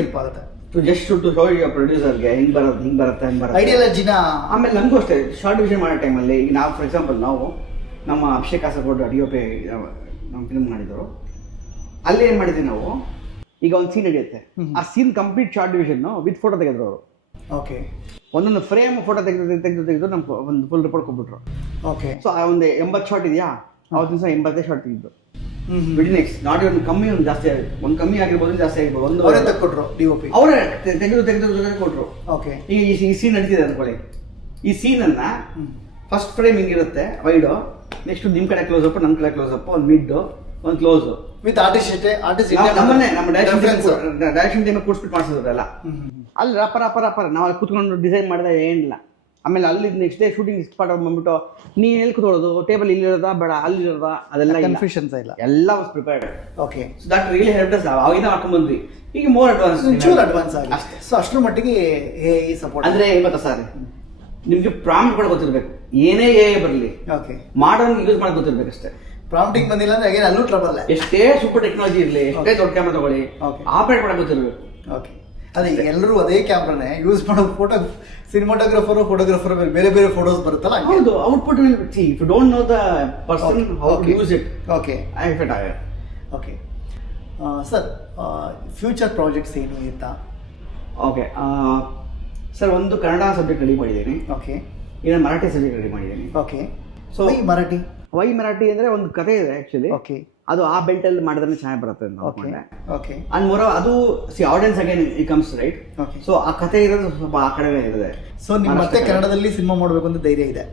ಹೆಲ್ಪ್ ಆಗುತ್ತೆ. To just to show your ಪ್ರೊಡ್ಯೂಸರ್ಗೆ ಹಿಂಗೆ ಬರುತ್ತೆ ಐಡಿಯಾಲಜಿನ ಆಮೇಲೆ ನಮಗೂ ಅಷ್ಟೇ ಶಾರ್ಟ್ ವಿಷನ್ ಮಾಡೋ ಟೈಮಲ್ಲಿ ಈಗ ನಾವು ಫಾರ್ ಎಕ್ಸಾಂಪಲ್ ನಾವು ನಮ್ಮ ಅಭಿಷೇಕ್ ಕಾಸರಗೋಡು ಡಿಒಪಿ ನಮ್ಮ ಫಿಲ್ಮ್ ಮಾಡಿದ್ರು ಅಲ್ಲಿ ಏನು ಮಾಡಿದ್ವಿ ನಾವು ಈಗ ಒಂದು ಸೀನ್ ನಡೆಯುತ್ತೆ ಆ scene complete shot division with photo ತೆಗೆದ್ರು ಅವರು. ಓಕೆ. ಒಂದೊಂದು ಫ್ರೇಮ್ ಫೋಟೋ ತೆಗೆದು ನಮ್ಗೆ ಒಂದು ಫುಲ್ ರಿಪೋರ್ಟ್ ಕೊಟ್ಬಿಟ್ರು. ಓಕೆ. ಸೊ ಆ ಒಂದು 80 ಶಾರ್ಟ್ ಇದೆಯಾ ಅವತ್ತು ದಿವಸ 80 ಶಾರ್ಟ್ ತೆಗೆದು ಬಿಡಿ ನೆಕ್ಸ್ಟ್ ನಾಟ್ ಒಂದು ಕಮ್ಮಿ ಒಂದು ಜಾಸ್ತಿ ಆಗುತ್ತೆ, ಒಂದು ಕಮ್ಮಿ ಆಗಿರ್ಬೋದು ಜಾಸ್ತಿ ಆಗಿರ್ಬೋದು, ಒಂದು ಅವರೇ ತಕ್ಕೊಟ್ರು ಡಿಒಪಿ ಅವರೇ ತೆಗೆದು ಕೊಟ್ಟರು. ಓಕೆ. ಈಗ ಈ ಸೀನ್ ನಡೀತಿದೆ ಅಂದ್ಕೊಳ್ಳಿ, ಈ ಸೀನನ್ನು ಫಸ್ಟ್ ಫ್ರೇಮ್ ಹಿಂಗಿರುತ್ತೆ ವೈಡು, ನೆಕ್ಸ್ಟ್ ನಿಮ್ಮ ಕಡೆ ಕ್ಲೋಸ್ ಅಪ್, ನಮ್ಮ ಕಡೆ ಕ್ಲೋಸ್ ಅಪ್, ಒಂದು ಮಿಡ್, ಒಂದು ಕ್ಲೋಸ್ ವಿತ್ ಆರ್ಟಿಸ್ಟ್ ನಮ್ಮನ್ನೇ ನಮ್ಮ ಡೈರೆಕ್ಷನ್ ಟೀಮ್ ಕೂಡಿಸ್ಬಿಟ್ಟು ಮಾಡಿಸಿದ್ರಲ್ಲ. ಅಲ್ಲಿ ರಪ್ಪ ನಾವು ಅಲ್ಲಿ ಕೂತ್ಕೊಂಡು ಡಿಸೈನ್ ಮಾಡಿದಾಗ ಏನಿಲ್ಲ. ಆಮೇಲೆ ಅಲ್ಲಿ ನೆಕ್ಸ್ಟ್ ಡೇ ಶೂಟಿಂಗ್ ಸ್ಪಾಟ್ ಬಂದ್ಬಿಟ್ಟು ನೀನು ಎಲ್ಲಿ ಕೂತ್ಕೊಳ್ಳೋದು, ಟೇಬಲ್ ಇಲ್ಲಿರೋದಾ ಬೇಡ ಅಲ್ಲಿರೋದಾ, ಅದೆಲ್ಲ ಕನ್ಫ್ಯೂಷನ್ಸ್ ಇಲ್ಲ, ಎಲ್ಲ was prepared. Okay. So that really help us. ಅವಾಗಿಂದ ಮಾಡ್ಕೊಂಡು ಬಂದ್ವಿ, ಈಗ ಮೋರ್ ಅಡ್ವಾನ್ಸ್, ಚೂರ್ ಅಡ್ವಾನ್ಸ್ ಆಗಿ ಅಷ್ಟೇ. ಸೊ ಅಷ್ಟರ ಮಟ್ಟಿಗೆ ಎ ಸಪೋರ್ಟ್ ಅಂದ್ರೆ ಗೊತ್ತಾ ಸರ್, ನಿಮ್ಗೆ ಪ್ರಾಂಪ್ಟ್ ಕೂಡ ಗೊತ್ತಿರ್ಬೇಕು, ಏನೇ ಬರಲಿ ಓಕೆ ಮಾಡೋಂಗೆ ಯೂಸ್ ಮಾಡಿ ಗೊತ್ತಿರ್ಬೇಕು ಅಷ್ಟೇ. ಪ್ರಾಂಪ್ಟಿಂಗ್ ಬಂದಿಲ್ಲ ಅಂದ್ರೆ ಅಗೇನ್ ಅಲ್ಲೂ ಟ್ರಬಲ್. ಎಷ್ಟೇ ಸೂಪರ್ ಟೆಕ್ನಾಲಜಿ ಇರಲಿ, ಎಷ್ಟೇ ದೊಡ್ಡ ಕ್ಯಾಮ್ರಾ ತಗೊಳ್ಳಿ, ಆಪರೇಟ್ ಮಾಡಕ್ ಗೊತ್ತಿರ್ಬೇಕು. ಓಕೆ. ಅದೇ ಎಲ್ಲರೂ ಅದೇ ಕ್ಯಾಮ್ರಾನೇ ಯೂಸ್ ಮಾಡೋ ಫೋಟೋಗ್ರಾಫರ್ ಬೇರೆ ಬೇರೆ ಫೋಟೋಸ್ ಬರುತ್ತಲ್ಲ. ಹೌದು, output will see if you don't know the person how to use it. Okay. Effect ಆಗುತ್ತೆ. ಓಕೆ ಸರ್, ಫ್ಯೂಚರ್ ಪ್ರಾಜೆಕ್ಟ್ಸ್ ಏನು ಅಂತ? ಓಕೆ ಸರ್, ಒಂದು ಕನ್ನಡ ಸಬ್ಜೆಕ್ಟ್ ರೆಡಿ ಮಾಡಿದ್ದೀನಿ. ಓಕೆ. ಇನ್ನೊಂದು ಮರಾಠಿ ಸಬ್ಜೆಕ್ಟ್ ರೆಡಿ ಮಾಡಿದ್ದೀನಿ. ಓಕೆ. ಸೊ ಈ ಮರಾಠಿ ಅಂದ್ರೆ ಒಂದು ಕಥೆ ಇದೆ ಆಕ್ಚುಲಿ. ಓಕೆ. ಅದು ಆ ಬೆಲ್ಟ್ ಅಲ್ಲಿ ಮಾಡಿದ್ರೆ ಚೆನ್ನಾಗಿ ಬರುತ್ತೆ ಅಂತ ಅನ್ಕೊಂಡೆ. ಓಕೆ. ಅಂಡ್ ಮೋರ್ ಅದು C audience again it comes right. Okay. So ಆ ಕಥೆ ಇರೋದು ಸ್ವಲ್ಪ ಆ ಕಡೆನೇ ಇದೆ. ಸೊ ನಿಮ್ಮ ಮತ್ತೆ ಕನ್ನಡದಲ್ಲಿ ಸಿನಿಮಾ ಮಾಡಬೇಕು ಅಂತ ಧೈರ್ಯ ಇದೆ?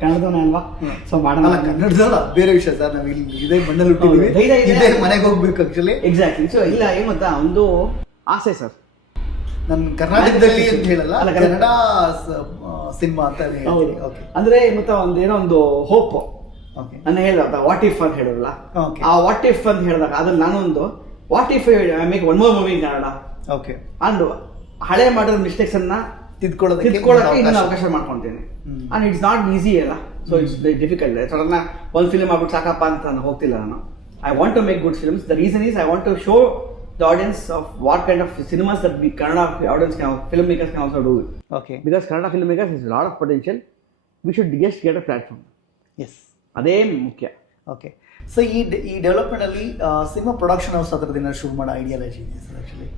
ಕನ್ನಡದವನೇ ಅಲ್ವಾ, ಸೊ ಮಾಡೋಣ. ಕನ್ನಡದಲ್ಲ, ಬೇರೆ ವಿಷಯ ಸರ್. ನಾವು ಇಲ್ಲಿ ಇದೇ ಮಣ್ಣಲ್ಲಿ ಹುಟ್ಟಿದ್ವಿ, ಮನೆಗೆ ಹೋಗ್ಬೇಕು ಆಕ್ಚುಲಿ. ಎಕ್ಸಾಕ್ಟ್ಲಿ. ಸೊ ಇಲ್ಲ ಏನು ಗೊತ್ತಾ, ಒಂದು ಆಸೆ ಸರ್, ನನ್ನ ಕರ್ನಾಟಕದಲ್ಲಿ ಅಂತ ಹೇಳಲ್ಲ, ಕನ್ನಡ ಸಿನಿಮಾ ಅಂತ ಹೇಳ್ತೀನಿ. ಓಕೆ. ಅಂದ್ರೆ ಮತ್ತೆ ಏನೋ ಒಂದು ಹೋಪ್. ಓಕೆ. ನಾನು ಹೇಳಿದ ವಾಟ್ ಇಫ್ ಅಂತ ಹೇಳಿರಲ್ಲ, ಆ ವಾಟ್ ಇಫ್ ಅಂತ ಹೇಳಿದಾಗ ಅದ್ರಲ್ಲಿ ನಾನೊಂದು what if I make one more movie in Kannada. Okay. And ಹಳೆ ಮಾಡಿರೋ ಮಿಸ್ಟೇಕ್ಸ್ ಅನ್ನ ತಿದ್ಕೊಳ್ಳೋಕೆ ಇನ್ನೊಂದು ಅವಕಾಶ ಮಾಡ್ಕೊಳ್ತೀನಿ. ಅಂಡ್ ಇಟ್ಸ್ ನಾಟ್ ಈಸಿ ಅಲ್ಲ, ಸೊ ಇಟ್ಸ್ ಡಿಫಿಕಲ್ಟ್. ಸಡನ್ ಒಂದು ಫಿಲ್ಮ್ ಆಗ್ಬಿಟ್ಟು ಸಾಕಪ್ಪ ಅಂತ ನಾನು ಹೋಗ್ತಿಲ್ಲ. ನಾನು I want to make good films. The reason is I want to show the audience of what kind of cinemas that the Kannada audience can, filmmakers can also do it. Okay. Because Kannada filmmakers has a lot of potential. We should just get a platform. Yes. ಅದೇ ಮುಖ್ಯ. Okay. So ಈ development ಅಲ್ಲಿ ಸಿನಿಮಾ production house ಹತ್ರದಿಂದ ಶುರು ಮಾಡೋ ideology ಇದೆ sir actually?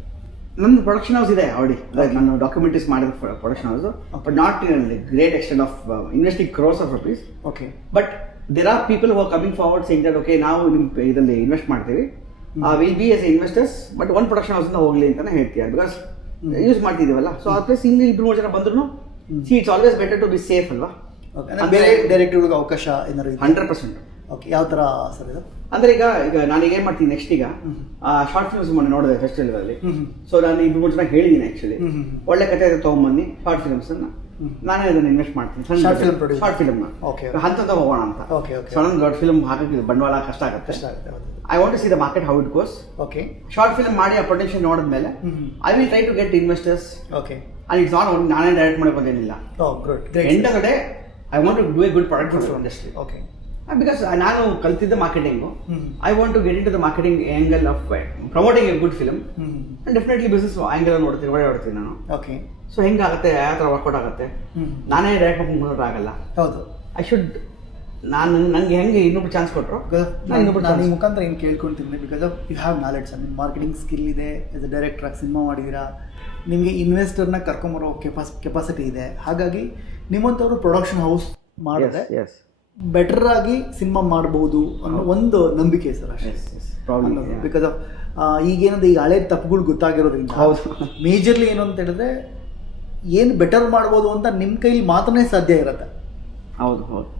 ನಂದು ಪ್ರೊಡಕ್ಷನ್ ಹೌಸ್ ಇದೆ ಆಲ್ರೆಡಿ. ನಾನು ಡಾಕ್ಯುಮೆಂಟರೀಸ್ ಮಾಡಿದ production house, but not in great extent of investing crores of rupees. Okay. But there are people who are coming forward saying that okay ನಾವು ನಿಮ್ಮ ಇದರಲ್ಲಿ ಇನ್ವೆಸ್ಟ್ ಮಾಡ್ತೀವಿ, will be as investors, but ಒಂದು production house ಇಂದ ಹೋಗ್ಲಿ ಅಂತಾನೆ ಹೇಳ್ತೀವಿ. Because use ಮಾಡ್ತಿದೀವಲ್ಲ, so ಆ ಪ್ಲೇಸ್ ಹಿಂಗೆ ಇಬ್ಬರು 3 ಜನ ಬಂದ್ರು see it's always better to be safe ಅಲ್ವಾ. ಬೇರೆ ಡೈರೆಕ್ಟರ್ಗಳಿಗೆ ಅವಕಾಶ ಏನಾದ್ರು 100%. ಓಕೆ. ಯಾವ ಥರ ಸರ್ ಇದು? ಅಂದ್ರೆ ಈಗ ನಾನೀಗ ಏನು ಮಾಡ್ತೀನಿ ನೆಕ್ಸ್ಟ್, ಈಗ ಶಾರ್ಟ್ ಫಿಲ್ಮ್ಸ್ ಮೊನ್ನೆ ನೋಡಿದೆ ಫೆಸ್ಟಿವಲ್ ಅಲ್ಲಿ. ಸೊ ನಾನು 2-3 ಜನ ಹೇಳಿದ್ದೀನಿ ಆಕ್ಚುಲಿ, ಒಳ್ಳೆ ಕಥೆ ತಗೊಂಡ್ಬನ್ನಿ ಶಾರ್ಟ್ ಫಿಲ್ಮ್ಸ್ ಅನ್ನ ನಾನೇ ಅದನ್ನ ಇನ್ವೆಸ್ಟ್ ಮಾಡ್ತೀನಿ. ಶಾರ್ಟ್ ಫಿಲ್ಮ್ ಹಂತದ ಹೋಗೋಣ ಅಂತ. ಸಡನ್ ದೊಡ್ಡ ಫಿಲ್ಮ್ ಹಾಕಕ್ಕೆ ಬಂಡವಾಳ ಕಷ್ಟ ಆಗುತ್ತೆ. I want to see the market how it goes. Okay. Short film ಮಾಡಿ ಆ ಪೊಟೆನ್ಷಿಯಲ್ ನೋಡಿದ್ಮೇಲೆ I will try to get investors. Okay. And it's not ನಾನೇ ಡೈರೆಕ್ಟ್ ಮಾಡಕ್ಕೆ ಬಂದೇನಿಲ್ಲ. End of the day I want to do a good product for industry. Okay. Because ನಾನು ಕಲ್ತಿದ್ದ marketing, I want to get into the marketing angle of promoting a good film. And definitely business angle ನೋಡ್ತೀನಿ, ಓಡಾಡ್ತೀನಿ ನಾನು. Okay. So ಹೆಂಗಾಗುತ್ತೆ, ಯಾವ ಥರ workout ಆಗುತ್ತೆ, ನಾನೇ direct ಮಾಡ್ಕೊಂಡು ಆಗಲ್ಲ. ಹೌದು. ಐ ಶುಡ್ ನನಗೆ ಹೆಂಗೆ ಇನ್ನೊಬ್ರು ಚಾನ್ಸ್ ಕೊಟ್ಟರು ನಾನು ಈ ಮುಖಾಂತರ ಏನು ಕೇಳ್ಕೊಳ್ತೀನಿ, because of you have knowledge. ನಿಮ್ಮ ಮಾರ್ಕೆಟಿಂಗ್ ಸ್ಕಿಲ್ ಇದೆ, ಆಸ್ ಅ ಡೈರೆಕ್ಟರ್ ಆಗಿ ಸಿನಿಮಾ ಮಾಡಿದ್ದೀರಾ, ನಿಮಗೆ ಇನ್ವೆಸ್ಟರ್ನ ಕರ್ಕೊಂಬರೋ ಕೆಪಾಸಿಟಿ ಇದೆ. ಹಾಗಾಗಿ ನಿಮ್ಮಂಥವ್ರು ಪ್ರೊಡಕ್ಷನ್ ಹೌಸ್ ಮಾಡಿದ್ರೆ ಬೆಟರ್ ಆಗಿ ಸಿನಿಮಾ ಮಾಡ್ಬೋದು ಅನ್ನೋ ಒಂದು ನಂಬಿಕೆ ಸರ್ ಅಷ್ಟೇ. ಬಿಕಾಸ್ ಆಫ್ ಈಗೇನಂದ್ರೆ ಈಗ ಹಳೆ ತಪ್ಪುಗಳು ಗೊತ್ತಾಗಿರೋದ್ರಿಂದ ಮೇಜರ್ಲಿ ಏನು ಅಂತ ಹೇಳಿದ್ರೆ ಏನು ಬೆಟರ್ ಮಾಡ್ಬೋದು ಅಂತ ನಿಮ್ಮ ಕೈಲಿ ಮಾತ್ರನೇ ಸಾಧ್ಯ ಇರುತ್ತೆ. ಹೌದು ಹೌದು.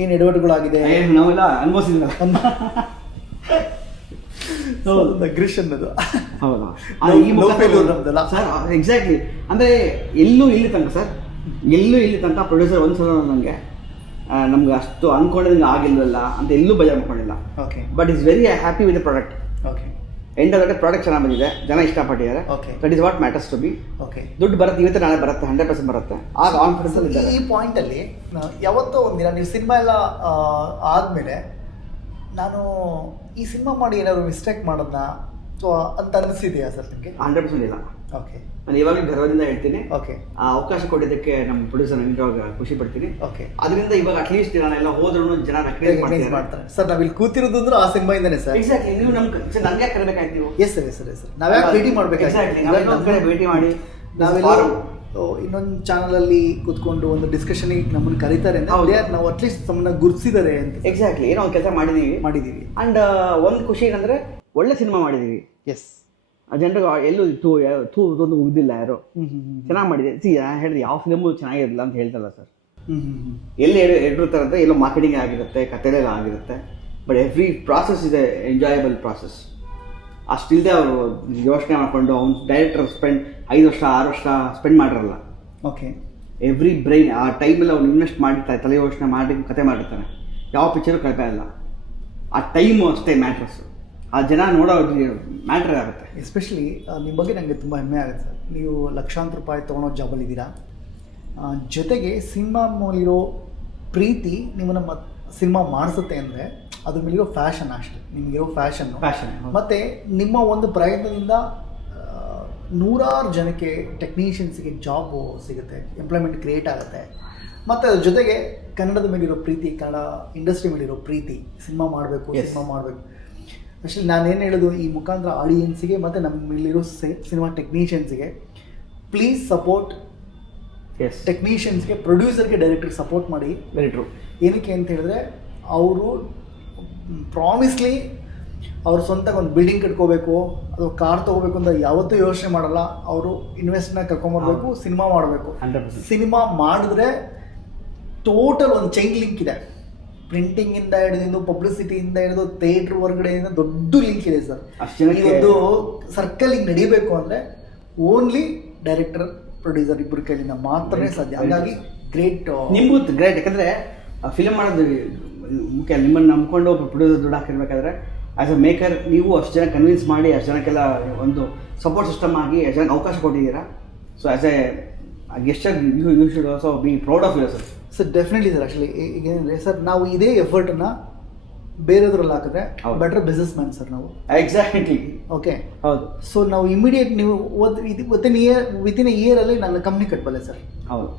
ಏನು ಎಡವಟ್ಟುಗಳಾಗಿದೆ ನಾವೆಲ್ಲ ಅನುಭವಿಸಿದ್ವಿ. ಗ್ರಿಶ್ ಅನ್ನೋದು ಸರ್ ಎಕ್ಸಾಕ್ಟ್ಲಿ. ಅಂದರೆ ಎಲ್ಲೂ ಇಲ್ಲಿ ತನಕ ಪ್ರೊಡ್ಯೂಸರ್ ಒಂದ್ಸಲ ನನಗೆ ನಮ್ಗೆ ಅಷ್ಟು ಅನ್ಕೊಂಡಿದಂಗೆ ಆಗಿಲ್ವಲ್ಲ ಅಂತ ಎಲ್ಲೂ ಬೇಜಾರು ಮಾಡ್ಕೊಂಡಿಲ್ಲ. Okay. But is very happy with the product. Okay. End of the day product ಚೆನ್ನಾಗಿ ಬಂದಿದೆ, ಜನ ಇಷ್ಟಪಟ್ಟಿದ್ದಾರೆ. That is what matters to be. Okay. ದುಡ್ಡು ಬರುತ್ತೆ, ಇವತ್ತು ನಾಳೆ ಬರುತ್ತೆ, 100% ಬರುತ್ತೆ. ಆ ಕಾನ್ಫಿಡೆನ್ಸ್ ಅಲ್ಲಿ ಇದ್ದಾರೆ. ಈ ಪಾಯಿಂಟಲ್ಲಿ ಯಾವತ್ತೋ ಒಂದಿನ ನೀವು ಸಿನಿಮಾ ಎಲ್ಲ ಆದಮೇಲೆ ನಾನು ಈ ಸಿನಿಮಾ ಮಾಡಿ ಏನಾದ್ರು ಮಿಸ್ಟೇಕ್ ಮಾಡೋದನ್ನ ಸೊ ಅಂತ ಅನಿಸಿದೆಯಾ ಸರ್ ನಿಮಗೆ? 100% ಇಲ್ಲ. ಓಕೆ ನಾನು ಇವಾಗ ಗರ್ವದಿಂದ ಹೇಳ್ತೀನಿ, ಓಕೆ ಆ ಅವಕಾಶ ಕೊಟ್ಟಿದ್ದಕ್ಕೆ ನಮ್ಮ ಪ್ರೊಡ್ಯೂಸರ್ ಇವಾಗ ಖುಷಿ ಪಡ್ತೀನಿ. ಓಕೆ ಅದರಿಂದ ಇವಾಗ ಅಟ್ಲೀಸ್ಟ್ ನಾನೆಲ್ಲ ಹೋದ್ರೂ ಜನ ರೆಕಗ್ನೈಸ್ ಮಾಡ್ತಾರೆ ಸರ್. ನಾವಿಲ್ಲಿ ಕೂತಿರೋದು ಅಂದ್ರೆ ಆ ಸಿನಿಮಾಯಿಂದನೇ ಸರ್. ಎಕ್ಸಾಕ್ಟ್ಲಿ. ನೀವು ನನ್ಗೆ ಯಾಕೆ ಕರಿಬೇಕಾಯ್ತು ನೀವು? Yes sir, yes sir, yes sir. ನಾವ್ಯಾಕೆ ಭೇಟಿ ಎಕ್ಸಾಕ್ಟ್ಲಿ. ನಾವೆಲ್ಲ ಒಂದ್ ಕಡೆ ಭೇಟಿ ಮಾಡಿ ನಾವೆಲ್ಲ ಇನ್ನೊಂದು ಚಾನಲಲ್ಲಿ ಕೂತ್ಕೊಂಡು ಒಂದು ಡಿಸ್ಕಷನಿಗೆ ನಮ್ಮನ್ನು ಕರೀತಾರೆ ಅಂದ್ರೆ ನಾವು ಅಟ್ಲೀಸ್ಟ್ ನಮ್ಮನ್ನ ಗುರುತಿಸಿದ್ದಾರೆ ಅಂತ. ಎಕ್ಸಾಕ್ಟ್ಲಿ. ಏನೋ ಒಂದು ಕೆಲಸ ಮಾಡಿದೀವಿ. ಅಂಡ್ ಒಂದು ಖುಷಿ ಏನಂದ್ರೆ ಒಳ್ಳೆ ಸಿನಿಮಾ ಮಾಡಿದೀವಿ. ಎಸ್. ಜನರಿಗೆ ಎಲ್ಲೂ ಒಂದು ಉಗ್ದಿಲ್ಲ ಯಾರು. ಚೆನ್ನಾಗಿ ಮಾಡಿದೆ. ಹೇಳಿದ್ರೆ ಯಾವ ಫಿಲಮು ಚೆನ್ನಾಗಿರಲಿಲ್ಲ ಅಂತ ಹೇಳ್ತಲ್ಲ ಸರ್. ಎಲ್ಲಿ ಎಡಿರ್ತಾರೆ ಅಂತ ಎಲ್ಲೋ ಮಾರ್ಕೆಟಿಂಗ್ ಆಗಿರುತ್ತೆ, ಕಥೆಲೆಲ್ಲ ಆಗಿರುತ್ತೆ. ಬಟ್ ಎವ್ರಿ ಪ್ರಾಸೆಸ್ ಇದೆ ಎಂಜಾಯಬಲ್ ಪ್ರಾಸೆಸ್. ಅಷ್ಟಿಲ್ಲದೆ ಅವರು ಯೋಚನೆ ಮಾಡಿಕೊಂಡು ಅವ್ನು ಡೈರೆಕ್ಟರ್ 5 ವರ್ಷ 6 ವರ್ಷ ಸ್ಪೆಂಡ್ ಮಾಡಿರಲ್ಲ. ಓಕೆ. ಎವ್ರಿ ಬ್ರೈನ್ ಆ ಟೈಮಲ್ಲಿ ಅವ್ನು ಇನ್ವೆಸ್ಟ್ ಮಾಡಿರ್ತಾರೆ, ತಲೆ ಯೋಚನೆ ಮಾಡಿ ಕತೆ ಮಾಡಿರ್ತಾನೆ. ಯಾವ ಪಿಕ್ಚರು ಕಳಪೆ ಇಲ್ಲ. ಆ ಟೈಮು ಅಷ್ಟೇ ಮ್ಯಾಟ್ರಸ್ಸು. ಆ ಜನ ನೋಡೋದು ಮ್ಯಾಟ್ರ್ ಆಗುತ್ತೆ. ಎಸ್ಪೆಷಲಿ ನಿಮ್ಮ ಬಗ್ಗೆ ನನಗೆ ತುಂಬ ಹೆಮ್ಮೆ ಆಗುತ್ತೆ ಸರ್. ನೀವು ಲಕ್ಷಾಂತರ ರೂಪಾಯಿ ತೊಗೊಳೋ ಜಾಬಲ್ಲಿದ್ದೀರಾ. ಜೊತೆಗೆ ಸಿನಿಮಾ ಮೇಲಿರೋ ಪ್ರೀತಿ ನಿಮ್ಮನ್ನು ಸಿನಿಮಾ ಮಾಡಿಸುತ್ತೆ ಅಂದರೆ ಅದ್ರ ಮೇಲಿರೋ ಫ್ಯಾಷನ್ ಅಷ್ಟೇ. ನಿಮಗಿರೋ ಫ್ಯಾಷನ್ ಮತ್ತು ನಿಮ್ಮ ಒಂದು ಪ್ರಯತ್ನದಿಂದ ನೂರಾರು ಜನಕ್ಕೆ ಟೆಕ್ನಿಷಿಯನ್ಸ್ಗೆ ಜಾಬು ಸಿಗುತ್ತೆ, ಎಂಪ್ಲಾಯ್ಮೆಂಟ್ ಕ್ರಿಯೇಟ್ ಆಗುತ್ತೆ. ಮತ್ತು ಅದ್ರ ಜೊತೆಗೆ ಕನ್ನಡದ ಮೇಲಿರೋ ಪ್ರೀತಿ, ಕನ್ನಡ ಇಂಡಸ್ಟ್ರಿ ಮೇಲಿರೋ ಪ್ರೀತಿ, ಸಿನಿಮಾ ಮಾಡಬೇಕು. ಆ್ಯಕ್ಚುಲಿ ನಾನೇನು ಹೇಳೋದು ಈ ಮುಖಾಂತರ ಆಡಿಯನ್ಸಿಗೆ ಮತ್ತು ನಮ್ಮ ಮೇಲಿರೋ ಸಿನಿಮಾ ಟೆಕ್ನಿಷಿಯನ್ಸ್ಗೆ, ಪ್ಲೀಸ್ ಸಪೋರ್ಟ್ ಟೆಕ್ನಿಷಿಯನ್ಸ್ಗೆ, ಪ್ರೊಡ್ಯೂಸರ್ಗೆ, ಡೈರೆಕ್ಟ್ರಿಗೆ ಸಪೋರ್ಟ್ ಮಾಡಿ. Very true. ಏನಕ್ಕೆ ಅಂತ ಹೇಳಿದ್ರೆ ಅವರು ಪ್ರಾಮಿಸ್ಲಿ ಅವ್ರ ಸ್ವಂತ ಒಂದು ಬಿಲ್ಡಿಂಗ್ ಕಟ್ಕೋಬೇಕು, ಅದು ಕಾರ್ ತೊಗೋಬೇಕು ಅಂತ ಯಾವತ್ತೂ ಯೋಚನೆ ಮಾಡಲ್ಲ. ಅವರು ಇನ್ವೆಸ್ಟ್ನ ಕರ್ಕೊಂಬರ್ಬೇಕು, ಸಿನಿಮಾ ಮಾಡಬೇಕು. ಸಿನಿಮಾ ಮಾಡಿದ್ರೆ ಟೋಟಲ್ ಒಂದು ಚೈನ್ ಲಿಂಕ್ ಇದೆ. ಪ್ರಿಂಟಿಂಗಿಂದ ಹಿಡಿದು ಪಬ್ಲಿಸಿಟಿಯಿಂದ ಹಿಡಿದು ಥಿಯೇಟ್ರ್ ಹೊರಗಡೆಯಿಂದ ದೊಡ್ಡ ಲಿಂಕ್ ಇದೆ ಸರ್. ಈ ಒಂದು ಸರ್ಕಲ್ ಹಿಂಗೆ ನಡೀಬೇಕು ಅಂದರೆ ಓನ್ಲಿ ಡೈರೆಕ್ಟರ್ ಪ್ರೊಡ್ಯೂಸರ್ ಇಬ್ಬರ ಕೈಲಿಂದ ಮಾತ್ರನೇ ಸಾಧ್ಯ. ಹಾಗಾಗಿ ನಿಮಗೂ ಗ್ರೇಟ್. ಯಾಕಂದರೆ ಫಿಲಮ್ ಮಾಡೋದು ಮುಖ್ಯ. ನಿಮ್ಮನ್ನು ನಂಬ್ಕೊಂಡು ಪ್ರೊಡ್ಯೂಸರ್ ದುಡ್ಡು ಹಾಕಿರ್ಬೇಕಾದ್ರೆ ಆ್ಯಸ್ ಅ ಮೇಕರ್ ನೀವು ಅಷ್ಟು ಜನ ಕನ್ವಿನ್ಸ್ ಮಾಡಿ ಅಷ್ಟು ಜನಕ್ಕೆಲ್ಲ ಒಂದು ಸಪೋರ್ಟ್ ಸಿಸ್ಟಮ್ ಆಗಿ ಅಷ್ಟು ಜನಕ್ಕೆ ಅವಕಾಶ ಕೊಟ್ಟಿದ್ದೀರಾ. So as a gesture you should also be proud of yourself. Sir definitely sir. Actually ಈಗೇನಿದೆ ಸರ್, ನಾವು ಇದೇ ಎಫರ್ಟನ್ನು ಬೇರೆದ್ರಲ್ಲಿ ಹಾಕಿದ್ರೆ ಬೆಟರ್ ಬಿಸ್ನೆಸ್ ಮ್ಯಾನ್ ಸರ್ ನಾವು. ಎಕ್ಸಾಕ್ಟ್ಲಿ. ಓಕೆ. ಹೌದು. ಸೊ ನಾವು ಇಮಿಡಿಯೇಟ್ ನೀವು ವಿತಿನ್ ಇಯರಲ್ಲಿ ನನ್ನ ಕಂಪ್ನಿ ಕಟ್ಬಲ್ಲೆ ಸರ್. ಹೌದು.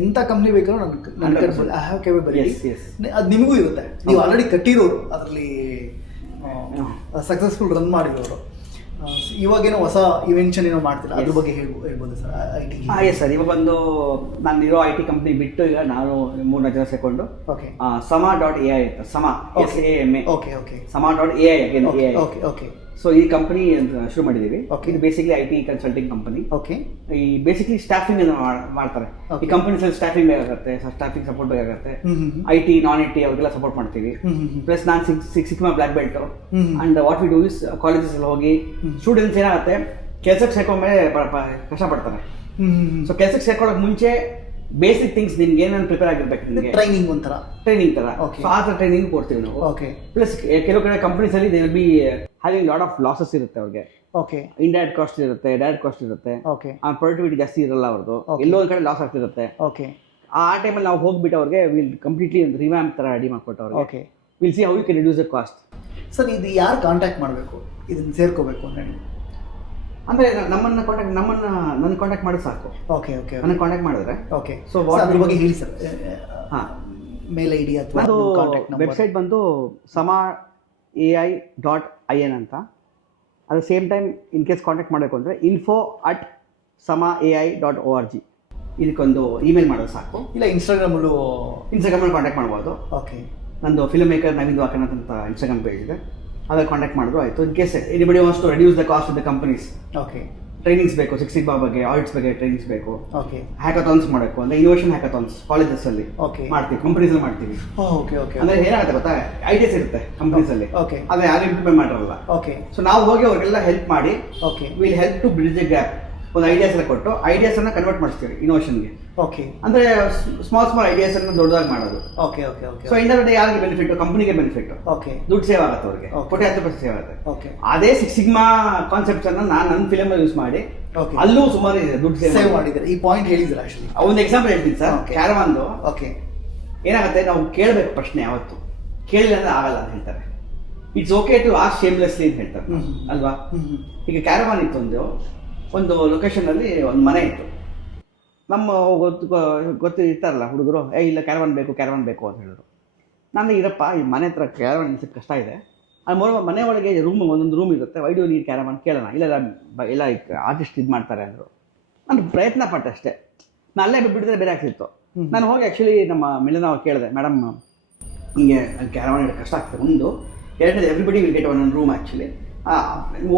ಎಂಥ ಕಂಪ್ನಿ ಬೇಕಾದ್ರೂ ನಾನು ಕಟ್ಬಲ್ಲೆ. I have capability. ಅದು ನಿಮಗೂ ಇರುತ್ತೆ. ನೀವು ಆಲ್ರೆಡಿ ಕಟ್ಟಿರೋರು, ಅದರಲ್ಲಿ ಸಕ್ಸಸ್ಫುಲ್ ರನ್ ಮಾಡಿರೋರು. ಇವಾಗೇನೋ ಹೊಸ ಇವೆನ್ಷನ್ ಏನೋ ಮಾಡ್ತಿಲ್ಲ, ಅದ್ರ ಬಗ್ಗೆ ಹೇಳ್ಬೋದು ಸರ್. IT. Yes sir. ಇವಾಗ ನಾನು ಇರೋ IT ಕಂಪ್ನಿ ಬಿಟ್ಟು ಈಗ ನಾನು 3-4 ಜನ ಸೇರಿಕೊಂಡು ಓಕೆ sama.ai ಅಂತ, sama SAMA. Okay okay. sama.ai again AI. Okay okay. So ಈ ಕಂಪನಿ ಶುರು ಮಾಡಿದ್ದೀವಿ. ಇದು basically IT consulting company. Okay. ಈ ಬೇಸಿಕ್ಲಿ ಸ್ಟಾಫಿಂಗ್ ಮಾಡ್ತಾರೆ. ಈ ಕಂಪನೀಸಲ್ಲಿ ಸ್ಟಾಫಿಂಗ್ ಬೇಕಾಗುತ್ತೆ, ಸ್ಟಾಫಿಂಗ್ ಸಪೋರ್ಟ್ ಬೇಕಾಗುತ್ತೆ. IT non-IT ಅವ್ರಿಗೆಲ್ಲ ಸಪೋರ್ಟ್ ಮಾಡ್ತೀವಿ. ಪ್ಲಸ್ ನಾನು six sigma black belt. And what we do is colleges ಅಲ್ಲಿ ಹೋಗಿ ಸ್ಟೂಡೆಂಟ್ಸ್ ಏನಾಗುತ್ತೆ ಕೆಲಸಕ್ಕೆ ಸೇರ್ಕೊಂಡ್ಮೇಲೆ ಕಷ್ಟಪಡ್ತಾರೆ. ಸೊ ಕೆಲಸಕ್ಕೆ ಸೇರ್ಕೊಳ್ಳೋಕೆ ಮುಂಚೆ ಬೇಸಿಕ್ ಥಿಂಗ್ಸ್ ನಿಮ್ಗೆ ಏನೇನು ಪ್ರಿಪೇರ್ ಆಗಿರ್ಬೇಕು, ನಿಮಗೆ ಟ್ರೈನಿಂಗ್ ಒಂಥರ ಟ್ರೈನಿಂಗ್ ತರ. ಸೊ ಆ ಥರ ಟ್ರೈನಿಂಗ್ ಕೊಡ್ತೀವಿ ನಾವು. ಓಕೆ. ಪ್ಲಸ್ ಕೆಲವು ಕಡೆ ಕಂಪನೀಸಲ್ಲಿ they will be having lot of losses ಇರುತ್ತೆ ಅವ್ರಿಗೆ. ಓಕೆ. ಇಂಡೈರೆಕ್ಟ್ ಕಾಸ್ಟ್ ಇರುತ್ತೆ, ಡೈರೆಕ್ಟ್ ಕಾಸ್ಟ್ ಇರುತ್ತೆ. ಓಕೆ. ಆ ಪ್ರೊಡಕ್ಟಿವಿಟಿ ಜಾಸ್ತಿ ಇರಲ್ಲ ಅವ್ರದ್ದು. ಎಲ್ಲೋ ಒಂದು ಕಡೆ ಲಾಸ್ ಆಗ್ತಿರುತ್ತೆ. ಓಕೆ. ಆ ಟೈಮಲ್ಲಿ ನಾವು ಹೋಗ್ಬಿಟ್ಟು ಅವ್ರಿಗೆ ವಿಲ್ ಕಂಪ್ಲೀಟ್ಲಿ ಒಂದು ರಿವ್ಯಾಂಪ್ ಥರ ರೆಡಿ ಮಾಡಿಕೊಟ್ಟು ಅವ್ರಿಗೆ. Okay. Will see how you can reduce the cost. Sir ಇದು ಯಾರು ಕಾಂಟ್ಯಾಕ್ಟ್ ಮಾಡಬೇಕು ಇದನ್ನು ಸೇರ್ಕೋಬೇಕು ಅಂದರೆ? ಅಂದರೆ ನನ್ನ ಕಾಂಟ್ಯಾಕ್ಟ್ ಮಾಡಿದ್ರೆ ಸಾಕು. Okay okay. ನನ್ನ ಕಾಂಟ್ಯಾಕ್ಟ್ ಮಾಡಿದ್ರೆ ಓಕೆ. ಸೊ ಅದ್ರ ಬಗ್ಗೆ ಹೇಳಿ ಸರ್. ಹಾಂ, ಮೇಲ್ ID ಅಥವಾ ಕಾಂಟ್ಯಾಕ್ಟ್ ನಂಬರ್. ವೆಬ್ಸೈಟ್ ಬಂದು sama.ai.in ಅಂತ. At the same time in case contact ಮಾಡಬೇಕು ಅಂದರೆ info@sama.ai.org ಇದಕ್ಕೊಂದು ಇಮೇಲ್ ಮಾಡೋದು ಸಾಕು. ಇಲ್ಲ ಇನ್ಸ್ಟಾಗ್ರಾಮಲ್ಲಿ ಕಾಂಟ್ಯಾಕ್ಟ್ ಮಾಡ್ಬೋದು. ಓಕೆ. ನಂದು ಫಿಲ್ಮ್ ಮೇಕರ್ ನವೀನ್ ವಾಕನಾಥ್ ಅಂತ ಇನ್ಸ್ಟಾಗ್ರಾಮ್ ಪೇಜ್ ಇದೆ, ಅವಾಗ ಕಾಂಟ್ಯಾಕ್ಟ್ ಮಾಡಿದ್ರು ಆಯಿತು. In case anybody wants to reduce the cost of the companies. Okay. Trainings ಬೇಕು, 6 ಸಿಗ್ಮಾ ಬಗ್ಗೆ, ಆಡಿಟ್ಸ್ ಬಗ್ಗೆ ಟ್ರೈನಿಂಗ್ಸ್ ಬೇಕು. ಓಕೆ. ಹ್ಯಾಕಥಾನ್ಸ್ ಮಾಡಬೇಕು ಅಂದರೆ ಇನೋವೇಷನ್ ಹ್ಯಾಕಥಾನ್ಸ್ ಕಾಲೇಜಸ್ಸಲ್ಲಿ ಮಾಡ್ತೀವಿ, ಕಂಪನೀಸಲ್ಲಿ ಮಾಡ್ತೀವಿ. Okay okay. ಅಂದರೆ ಏನಾಗುತ್ತೆ ಗೊತ್ತಾ, ಐಡಿಯಾಸ್ ಇರುತ್ತೆ ಕಂಪನೀಸಲ್ಲಿ. ಓಕೆ. ಆದರೆ ಯಾರು ಇಂಪ್ಲಿಮೆಂಟ್ ಮಾಡಿರಲ್ಲ. ಓಕೆ. ಸೊ ನಾವು ಹೋಗಿ ಅವ್ರಿಗೆಲ್ಲ ಹೆಲ್ಪ್ ಮಾಡಿ okay will help to bridge a gap. ಒಂದು ಐಡಿಯಾಸ್ ಎಲ್ಲ ಕೊಟ್ಟು ಐಡಿಯಾಸನ್ನು ಕನ್ವರ್ಟ್ ಮಾಡಿಸ್ತೀವಿ ಇನೋವೇಷನ್ಗೆ. ಓಕೆ. ಅಂದರೆ ಸ್ಮಾಲ್ ಐಡಿಯಾಸನ್ನು ದೊಡ್ಡದಾಗಿ ಮಾಡೋದು. Okay okay okay. So Inder ಯಾರಿಗೆ ಬೆನಿಫಿಟ್? ಕಂಪನಿಗೆ ಬೆನಿಫಿಟ್. ಓಕೆ. ದುಡ್ಡು ಸೇವ್ ಆಗುತ್ತೆ ಅವ್ರಿಗೆ, 10% ಸೇವ್ ಆಗುತ್ತೆ. ಓಕೆ. ಅದೇ 6 ಸಿಗ್ಮಾ ಕಾನ್ಸೆಪ್ಟ್ಸ್ ಅನ್ನು ನಾನು ನನ್ನ ಫಿಲಮಲ್ಲಿ ಯೂಸ್ ಮಾಡಿ ಓಕೆ ಅಲ್ಲೂ ಸುಮಾರು ಇದೆ ದುಡ್ಡು ಸೇವ್ ಮಾಡಿದ್ದಾರೆ. ಈ ಪಾಯಿಂಟ್ ಹೇಳಿದ್ರೆ ಆಕ್ಚುಲಿ ಒಂದು ಎಕ್ಸಾಂಪಲ್ ಹೇಳ್ತೀನಿ ಸರ್. ಕ್ಯಾರವಾನ್ದು ಓಕೆ ಏನಾಗುತ್ತೆ, ನಾವು ಕೇಳಬೇಕು ಪ್ರಶ್ನೆ, ಯಾವತ್ತು ಕೇಳಿಲ್ಲ ಅಂದ್ರೆ ಆಗಲ್ಲ ಅಂತ ಹೇಳ್ತಾರೆ. ಇಟ್ಸ್ ಓಕೆ ಟು ಆಸ್ಕ್ ಶೇಮ್ಲೆಸ್ಲಿ ಅಂತ ಹೇಳ್ತಾರೆ ಅಲ್ವಾ. ಈಗ ಕ್ಯಾರವಾನ್ ಇತ್ತು, ಒಂದು ಲೊಕೇಶನಲ್ಲಿ ಒಂದು ಮನೆ ಇತ್ತು. ನಮ್ಮ ಗೊತ್ತು ಇರ್ತಾರಲ್ಲ ಹುಡುಗರು, ಇಲ್ಲ ಕ್ಯಾರವಾನ್ ಬೇಕು ಅಂತ ಹೇಳಿದ್ರು. ನಾನು ಇರಪ್ಪ ಈ ಮನೆ ಹತ್ರ ಕ್ಯಾರವಾನ್ ನಿಲ್ಸಕ್ಕೆ ಕಷ್ಟ ಇದೆ, ಅಲ್ಲಿ ಮನೆ ಒಳಗೆ ಒಂದೊಂದು ರೂಮ್ ಇರುತ್ತೆ, ವೈ ಡು ನೀಡ್ ಕ್ಯಾರವಾನ್ ಕೇಳೋಣ, ಇಲ್ಲ ಆರ್ಟಿಸ್ಟ್ ಇದು ಮಾಡ್ತಾರೆ ಅಂದರು. ನಾನು ಪ್ರಯತ್ನ ಪಟ್ಟೆ ಅಷ್ಟೇ, ನಾನು ಅಲ್ಲೇ ಬಿಟ್ಟಿದ್ರೆ ಬೇರೆ ಆಗ್ತಿತ್ತು. ನಾನು ಹೋಗಿ ಆ್ಯಕ್ಚುಲಿ ನಮ್ಮ ಮಿಲನ ಅವ್ರು ಕೇಳಿದೆ, ಮೇಡಮ್ ಹಿಂಗೆ ಕ್ಯಾರವಾನ್ ಇಡೋಕ್ಕೆ ಕಷ್ಟ ಆಗ್ತದೆ, ಒಂದು ಎರಡನೇದು everybody will get one room actually,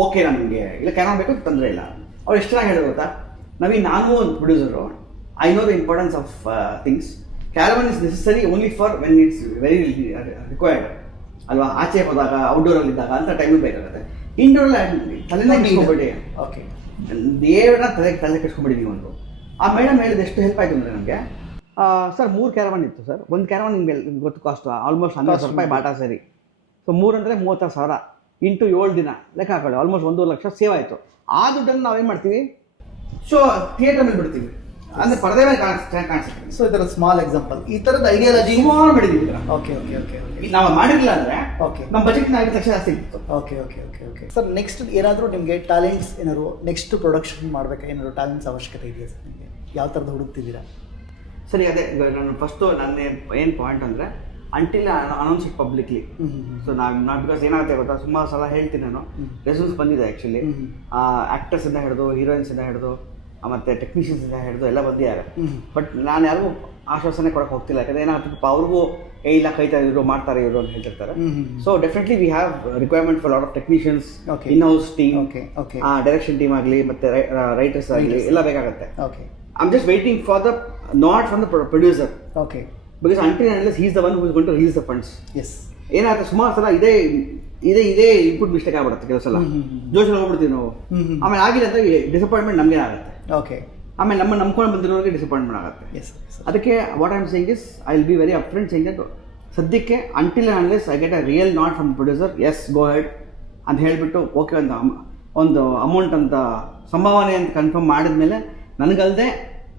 okay ನನಗೆ ಇಲ್ಲ ಕ್ಯಾರವಾನ್ ಬೇಕು ತೊಂದರೆ ಇಲ್ಲ. ಅವ್ರು ಎಷ್ಟು ಚೆನ್ನಾಗಿ ಹೇಳಿದ್ರು ಗೊತ್ತಾ, ನವೀನ್ ನಾನು ಒಂದು producer, I know the importance of things. Caravan is necessary only for when it's very required ಅಲ್ವಾ, ಆಚೆ ಹೋದಾಗ ಔಟ್ಡೋರಲ್ಲಿ ಇದ್ದಾಗ ಅಂತ ಟೈಮಿಗೆ ಬೇಕಾಗುತ್ತೆ. ಇಂಡೋರಲ್ಲಿ ತಲೆನೇ ಕೆಡ್ಸ್ಕೊಬೇಡಿ, ಓಕೆ ದೇವರನ್ನ ತಲೆ ಕೆಡ್ಸ್ಕೊಬೇಡಿ ನೀವು ಒಂದು. ಆ ಮೇಡಮ್ ಹೇಳಿದ ಎಷ್ಟು ಹೆಲ್ಪ್ ಆಯಿತು ಅಂದರೆ ನನಗೆ, ಸರ್ 3 ಕ್ಯಾರವಾನ್ ಇತ್ತು ಸರ್, ಒಂದು ಕ್ಯಾರವಾನ್ ನಿಮಗೆ ಗೊತ್ತು ಕಾಸ್ಟ್ ಆಲ್ಮೋಸ್ಟ್ 100,000 ರೂಪಾಯಿ ಬಾಟಾ ಸರಿ. ಸೊ 3 ಅಂದರೆ 30,000 ಇಂಟು 7 ದಿನ ಲೆಕ್ಕ ಹಾಕೊಳ್ಳಿ, ಆಲ್ಮೋಸ್ಟ್ 1.5 ಲಕ್ಷ ಸೇವ್ ಆಯಿತು. ಆ ದುಡ್ಡನ್ನು ನಾವೇನು ಮಾಡ್ತೀವಿ, ಶೋ ಥಿಯೇಟರ್ ಮೇಲೆ ಬಿಡ್ತೀವಿ, ಅಂದರೆ ಪರದೆ ಮೇಲೆ ಕಾಣಿಸುತ್ತೆ. ಸೊ ಈ ಥರ ಸ್ಮಾಲ್ ಎಕ್ಸಾಂಪಲ್, ಈ ಥರದ ಐಡಿಯಾಲಜಿ ಸುಮಾರು ಮಾಡಿದ್ದೀವಿ. ಓಕೆ ಓಕೆ ಓಕೆ ಓಕೆ ನಾವು ಮಾಡಿರಲಿಲ್ಲ ಅಂದರೆ ಓಕೆ ನಮ್ಮ ಬಜೆಟ್ 5 ಲಕ್ಷ ಜಾಸ್ತಿ ಇತ್ತು. Okay okay okay okay sir, next ಏನಾದರೂ ನಿಮಗೆ ಟ್ಯಾಲೆಂಟ್ಸ್ ಏನಾದ್ರು ನೆಕ್ಸ್ಟ್ ಪ್ರೊಡಕ್ಷನ್ ಮಾಡಬೇಕಾ, ಏನಾದ್ರು ಟ್ಯಾಲೆಂಟ್ಸ್ ಅವಶ್ಯಕತೆ ಇದೆಯಾ ಸರ್ ನಿಮಗೆ? ಯಾವ ಥರದ್ದು ಹುಡುಕ್ತಿದ್ದೀರಾ? ಸರಿ, ಅದೇ ನಾನು ಫಸ್ಟು ನನ್ನ ಏನು ಪಾಯಿಂಟ್ ಅಂದರೆ until announce it publicly. So not because ಏನಾಗುತ್ತೆ ಗೊತ್ತಾ, ಸುಮಾರು ಸಲ ಹೇಳ್ತೀನಿ ನಾನು, ರೆಸ್ಯೂಮ್ಸ್ ಬಂದಿದೆ ಆ್ಯಕ್ಚುಲಿ, ಆ್ಯಕ್ಟರ್ಸಿಂದ ಹಿಡಿದು ಹೀರೋಯಿನ್ಸಿಂದ ಹಿಡಿದು ಮತ್ತು ಟೆಕ್ನಿಷಿಯನ್ಸಿಂದ ಹಿಡಿದು ಎಲ್ಲ ಬಂದಿದ್ದಾರೆ. ಬಟ್ ನಾನು ಯಾರಿಗೂ ಆಶ್ವಾಸನೆ ಕೊಡೋಕೆ ಹೋಗ್ತಿಲ್ಲ, ಯಾಕಂದರೆ ಏನಾಗ್ತದೆ ಅವ್ರಿಗೂ ಇಲ್ಲ ಕೈತಾ ಇವರು ಮಾಡ್ತಾರೆ ಇವರು ಅಂತ ಹೇಳ್ತಿರ್ತಾರೆ. So definitely we have requirement for lot of technicians, in house team, direction team ಆಗಲಿ ಮತ್ತು ರೈಟರ್ಸ್ ಆಗಲಿ ಎಲ್ಲ ಬೇಕಾಗುತ್ತೆ. Okay, I'm just waiting for the nod from the producer. Okay. Because until and unless he's the one who is going to release the funds. Yes. ಏನಾಗುತ್ತೆ ಸುಮಾರು ಸಲ ಇದೇ input mistake ಆಗ್ಬಿಡುತ್ತೆ ಕೆಲವು ಸಲ, ಜೋಶಲ್ಲಿ ಹೋಗ್ಬಿಡ್ತೀವಿ ನಾವು. ಆಮೇಲೆ ಆಗಿಲ್ಲ ಅಂತ ಡಿಸಪಾಯಿಂಟ್ಮೆಂಟ್ ನಮಗೆ ಆಗುತ್ತೆ. ಓಕೆ. ಆಮೇಲೆ ನಮ್ಮ ನಂಬ್ಕೊಂಡು ಬಂದಿರೋರಿಗೆ ಡಿಸಪಾಯಿಂಟ್ಮೆಂಟ್ ಆಗುತ್ತೆ. ಅದಕ್ಕೆ what I am saying is, I will be very upfront saying that ಸದ್ಯಕ್ಕೆ until and unless I get a real nod from producer, yes go ahead ಅಂತ ಹೇಳಿಬಿಟ್ಟು ಓಕೆ ಒಂದು ಅಮೌಂಟ್ ಅಂತ ಸಂಭಾವನೆ ಅಂತ ಕನ್ಫರ್ಮ್ ಮಾಡಿದ್ಮೇಲೆ, ನನಗಲ್ಲದೆ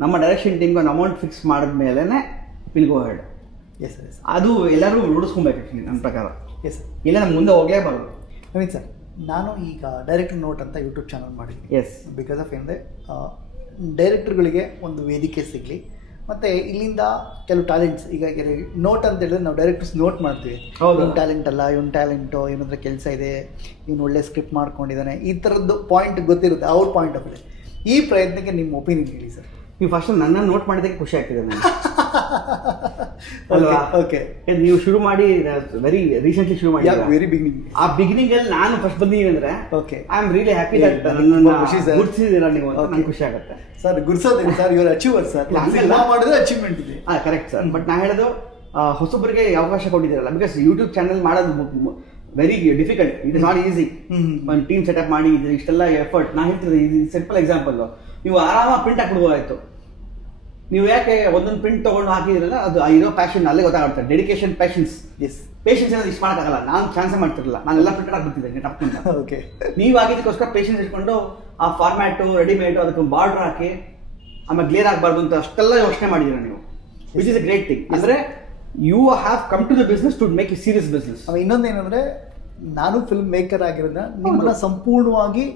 ನಮ್ಮ ಡೈರೆಕ್ಷನ್ ಟೀಮ್ಗೆ ಒಂದು ಅಮೌಂಟ್ ಫಿಕ್ಸ್ ಮಾಡಿದ್ಮೇಲೆ will go ahead. Yes yes, ಅದು ಎಲ್ಲರೂ ರೂಢಿಸ್ಕೊಬೇಕು ಆ್ಯಕ್ಚುಲಿ ನನ್ನ ಪ್ರಕಾರ. ಎಸ್ ಸರ್, ಇಲ್ಲ ನಮ್ಗೆ ಮುಂದೆ ಹೋಗಲೇಬಾರ್ದು. ನವೀನ್ ಸರ್, ನಾನು ಈಗ ಡೈರೆಕ್ಟರ್ ನೋಟ್ ಅಂತ ಯೂಟ್ಯೂಬ್ ಚಾನಲ್ ಮಾಡಿದ್ದೀನಿ. ಎಸ್, ಬಿಕಾಸ್ ಆಫ್ ಏನಂದರೆ ಡೈರೆಕ್ಟರ್ಗಳಿಗೆ ಒಂದು ವೇದಿಕೆ ಸಿಗಲಿ, ಮತ್ತು ಇಲ್ಲಿಂದ ಕೆಲವು ಟ್ಯಾಲೆಂಟ್ಸ್, ಈಗ ನೋಟ್ ಅಂತ ಹೇಳಿದ್ರೆ ನಾವು ಡೈರೆಕ್ಟರ್ಸ್ ನೋಟ್ ಮಾಡ್ತೀವಿ, ಇವ್ನು ಟ್ಯಾಲೆಂಟ್ ಅಲ್ಲ, ಇವ್ನು ಟ್ಯಾಲೆಂಟು, ಏನಂದರೆ ಕೆಲಸ ಇದೆ, ಇವ್ನು ಒಳ್ಳೆ ಸ್ಕ್ರಿಪ್ಟ್ ಮಾಡ್ಕೊಂಡಿದ್ದಾನೆ, ಈ ಥರದ್ದು ಪಾಯಿಂಟ್ ಗೊತ್ತಿರುತ್ತೆ ಅವ್ರ ಪಾಯಿಂಟ್ ಆಫ್ ವ್ಯೂ. ಈ ಪ್ರಯತ್ನಕ್ಕೆ ನಿಮ್ಮ ಒಪಿನಿಯನ್ ಹೇಳಿ ಸರ್. ನೀವು ಫಸ್ಟ್ ನನ್ನ ನೋಟ್ ಮಾಡಿದ್ದಕ್ಕೆ ಖುಷಿ ಆಗ್ತಿದೆ ನನಗೆ ಅಲ್ವಾ? ಓಕೆ, ನೀವು ಶುರು ಮಾಡಿ ವೆರಿ ರೀಸೆಂಟ್ಲಿ ಶುರು ಮಾಡಿ, ವೆರಿ ಬಿಗಿನಿಂಗ್. ಆ ಬಿಗಿನಿಂಗ್ ಅಲ್ಲಿ ನಾನು ಫಸ್ಟ್ ಬಂದಿದ್ದೀನಿ ಅಂದ್ರೆ okay, I am really happy that ಗುರ್ತಿಸಿದ್ದೀರಾ ನೀವು ಅಂತ ನಂಗೆ ಖುಷಿ ಆಗುತ್ತೆ ಸರ್. ಗುರ್ಸೋದೇನು ಸರ್, ಇವರ ಅಚೀವರ್ ಸರ್, ಮಾಡಿದ್ರೆ ಅಚೀವ್ಮೆಂಟ್ ಇದೆ. Correct sir. ಬಟ್ ನಾ ಹೇಳೋದು ಹೊಸಬರಿಗೆ ಅವಕಾಶ ಕೊಟ್ಟಿದ್ದೀರಲ್ಲ, ಬಿಕಾಸ್ ಯೂಟ್ಯೂಬ್ ಚಾನಲ್ ಮಾಡೋದು very difficult, it is not easy. ಒಂದು ಟೀಮ್ ಸೆಟಪ್ ಮಾಡಿ ಇಷ್ಟೆಲ್ಲ ಎಫರ್ಟ್. ನಾ ಹೇಳ್ತಿದ್ದೆ, ಇದು ಸಿಂಪಲ್ ಎಕ್ಸಾಂಪಲ್, ನೀವು ಆರಾಮಾಗಿ ಪ್ರಿಂಟ್ ಹಾಕ್ಬಿಡ್ಬೋದಾಯ್ತು. ನೀವು ಯಾಕೆ ಒಂದೊಂದು ಪ್ರಿಂಟ್ ತೊಗೊಂಡು ಹಾಕಿದ್ರಲ್ಲ, ಅದು ಇರೋ ಪ್ಯಾಷನ್ ಅಲ್ಲೇ ಗೊತ್ತಾಗುತ್ತೆ. Dedication, passions. ಎಸ್, ಪೇಷನ್ಸ್ ಏನಾದ್ರು ಇಷ್ಟು ಮಾಡೋಕ್ಕಾಗಲ್ಲ, ನಾನು ಚಾನ್ಸೇ ಮಾಡ್ತಿರಲಿಲ್ಲ, ನಾನೆಲ್ಲ ಪ್ರಿಂಟ್ ಹಾಕ್ಬಿಡ್ತಿದ್ದೆ ಟಪ್ಪಿಂದ. ಓಕೆ, ನೀವು ಆಗಿದ್ದಕ್ಕೋಸ್ಕರ ಪೇಷನ್ಸ್ ಇಟ್ಕೊಂಡು ಆ ಫಾರ್ಮ್ಯಾಟು ರೆಡಿಮೇಡು ಅದಕ್ಕೆ ಬಾರ್ಡರ್ ಹಾಕಿ ಆಮೇಲೆ ಗ್ಲೇರ್ ಆಗಬಾರ್ದು ಅಂತ ಅಷ್ಟೆಲ್ಲ ಯೋಚನೆ ಮಾಡಿದ್ದೀರಾ ನೀವು, which is a great thing. ಅಂದರೆ you have come to the business to make a serious business. ಇನ್ನೊಂದೇನೆಂದರೆ, ನಾನು ಫಿಲ್ಮ್ ಮೇಕರ್ ಆಗಿರೋದ್ರಿಂದ ನಿಮ್ಮನ್ನ ಸಂಪೂರ್ಣವಾಗಿ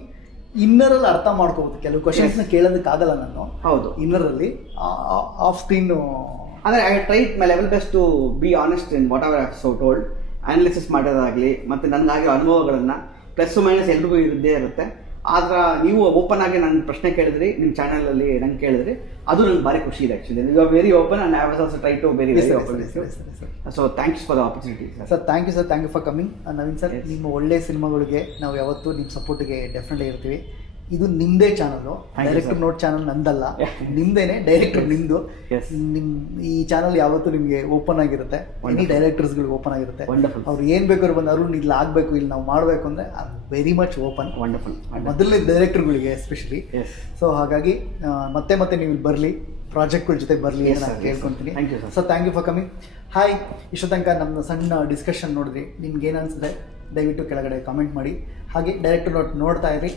ಇನ್ನರಲ್ಲಿ ಅರ್ಥ ಮಾಡ್ಕೋಬೋದು. ಕೆಲವು ಕ್ವಶನ್ಸ್ನ ಕೇಳೋದಕ್ಕಾಗಲ್ಲ ನಾನು. ಹೌದು, ಇನ್ನರಲ್ಲಿ ಆಫ್ ಸ್ಕ್ರೀನ್ ಅಂದರೆ I tried my level best to be honest in whatever I have so told, analysis ಮಾಡೋದಾಗಲಿ ಮತ್ತು ನನಗಾಗಿರೋ ಅನುಭವಗಳನ್ನು ಪ್ಲಸ್ ಮೈನಸ್ ಎಲ್ರಿಗೂ ಇದ್ದೇ ಇರುತ್ತೆ. ಆದ್ರೆ ನೀವು ಓಪನ್ ಆಗಿ ನನ್ನ ಪ್ರಶ್ನೆ ಕೇಳಿದ್ರಿ ನಿಮ್ಮ ಚಾನಲಲ್ಲಿ ನಂಗೆ ಕೇಳಿದ್ರಿ, ಅದು ನಂಗೆ ಭಾರಿ ಖುಷಿ ಇದೆ actually. You are very open and I was also try to very open. So thanks for the opportunity sir. Thank you sir, thank you for coming. Naveen sir, ನಿಮ್ಮ ಒಳ್ಳೆ ಸಿನಿಮಾಗಳಿಗೆ ನಾವು ಯಾವತ್ತೂ ನಿಮ್ಮ ಸಪೋರ್ಟಿಗೆ ಡೆಫಿನೆಟ್ಲಿ ಇರ್ತೀವಿ. ಇದು ನಿಮ್ಮದೇ ಚಾನಲ್ಲು, ಡೈರೆಕ್ಟರ್ ನೋಟ್ ಚಾನಲ್ ನಂದಲ್ಲ, ನಿಮ್ಮದೇನೆ, ಡೈರೆಕ್ಟರ್ ನಿಮ್ಮದು. ನಿಮ್ಮ ಈ ಚಾನಲ್ ಯಾವತ್ತೂ ನಿಮಗೆ ಓಪನ್ ಆಗಿರುತ್ತೆ, ಎನಿ ಡೈರೆಕ್ಟರ್ಸ್ಗಳಿಗೆ ಓಪನ್ ಆಗಿರುತ್ತೆ. ಅವ್ರು ಏನು ಬೇಕಾದ್ರು ಬಂದು ಅರುಣ್ ಇಲ್ಲಿ ಆಗಬೇಕು, ಇಲ್ಲಿ ನಾವು ಮಾಡಬೇಕು ಅಂದರೆ ವೆರಿ ಮಚ್ ಓಪನ್. ವಂಡರ್ಫುಲ್. ಮೊದಲನೇ ಡೈರೆಕ್ಟರ್ಗಳಿಗೆ ಎಸ್ಪೆಷಲಿ. ಸೊ ಹಾಗಾಗಿ ಮತ್ತೆ ಮತ್ತೆ ನೀವು ಇಲ್ಲಿ ಬರಲಿ, ಪ್ರಾಜೆಕ್ಟ್ಗಳ ಜೊತೆ ಬರಲಿ ಅಂತ ನಾನು ಕೇಳ್ಕೊತೀನಿ. So thank you for coming. Hi, ಇಷ್ಟು ತನಕ ನಮ್ಮ ಸಣ್ಣ ಡಿಸ್ಕಷನ್ ನೋಡಿದ್ರಿ. ನಿಮ್ಗೆ ಏನು ಅನಿಸಿದೆ ದಯವಿಟ್ಟು ಕೆಳಗಡೆ ಕಾಮೆಂಟ್ ಮಾಡಿ. ಹಾಗೆ ಡೈರೆಕ್ಟರ್ ನೋಡ್ತಾ ಇರಿ,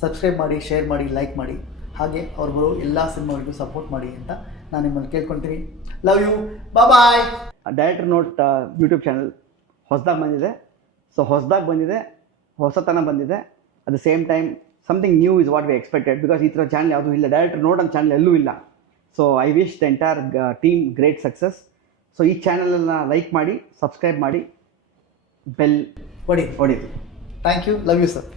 ಸಬ್ಸ್ಕ್ರೈಬ್ ಮಾಡಿ, ಶೇರ್ ಮಾಡಿ, ಲೈಕ್ ಮಾಡಿ. ಹಾಗೆ ಅವ್ರು ಬರೋ ಎಲ್ಲ ಸಿನಿಮಾಗಳಿಗೂ ಸಪೋರ್ಟ್ ಮಾಡಿ ಅಂತ ನಾನು ನಿಮ್ಮಲ್ಲಿ ಕೇಳ್ಕೊಳ್ತೀನಿ. Love you, bye. Director note YouTube channel ಹೊಸದಾಗಿ ಬಂದಿದೆ. ಸೊ ಹೊಸದಾಗಿ ಬಂದಿದೆ, ಹೊಸತನ ಬಂದಿದೆ. At the same time something new is what we expected, because ಈ ಥರ ಚಾನಲ್ ಯಾವುದೂ ಇಲ್ಲ, ಡೈರೆಕ್ಟ್ ನೋಡೋಂಥ ಚಾನಲ್ ಎಲ್ಲೂ ಇಲ್ಲ. So I wish the entire team great success. So ಈ ಚಾನಲನ್ನು ಲೈಕ್ ಮಾಡಿ, ಸಬ್ಸ್ಕ್ರೈಬ್ ಮಾಡಿ, ಬೆಲ್ ಹೊಡಿ. ಹೊಡೀರಿ. Thank you, love you sir.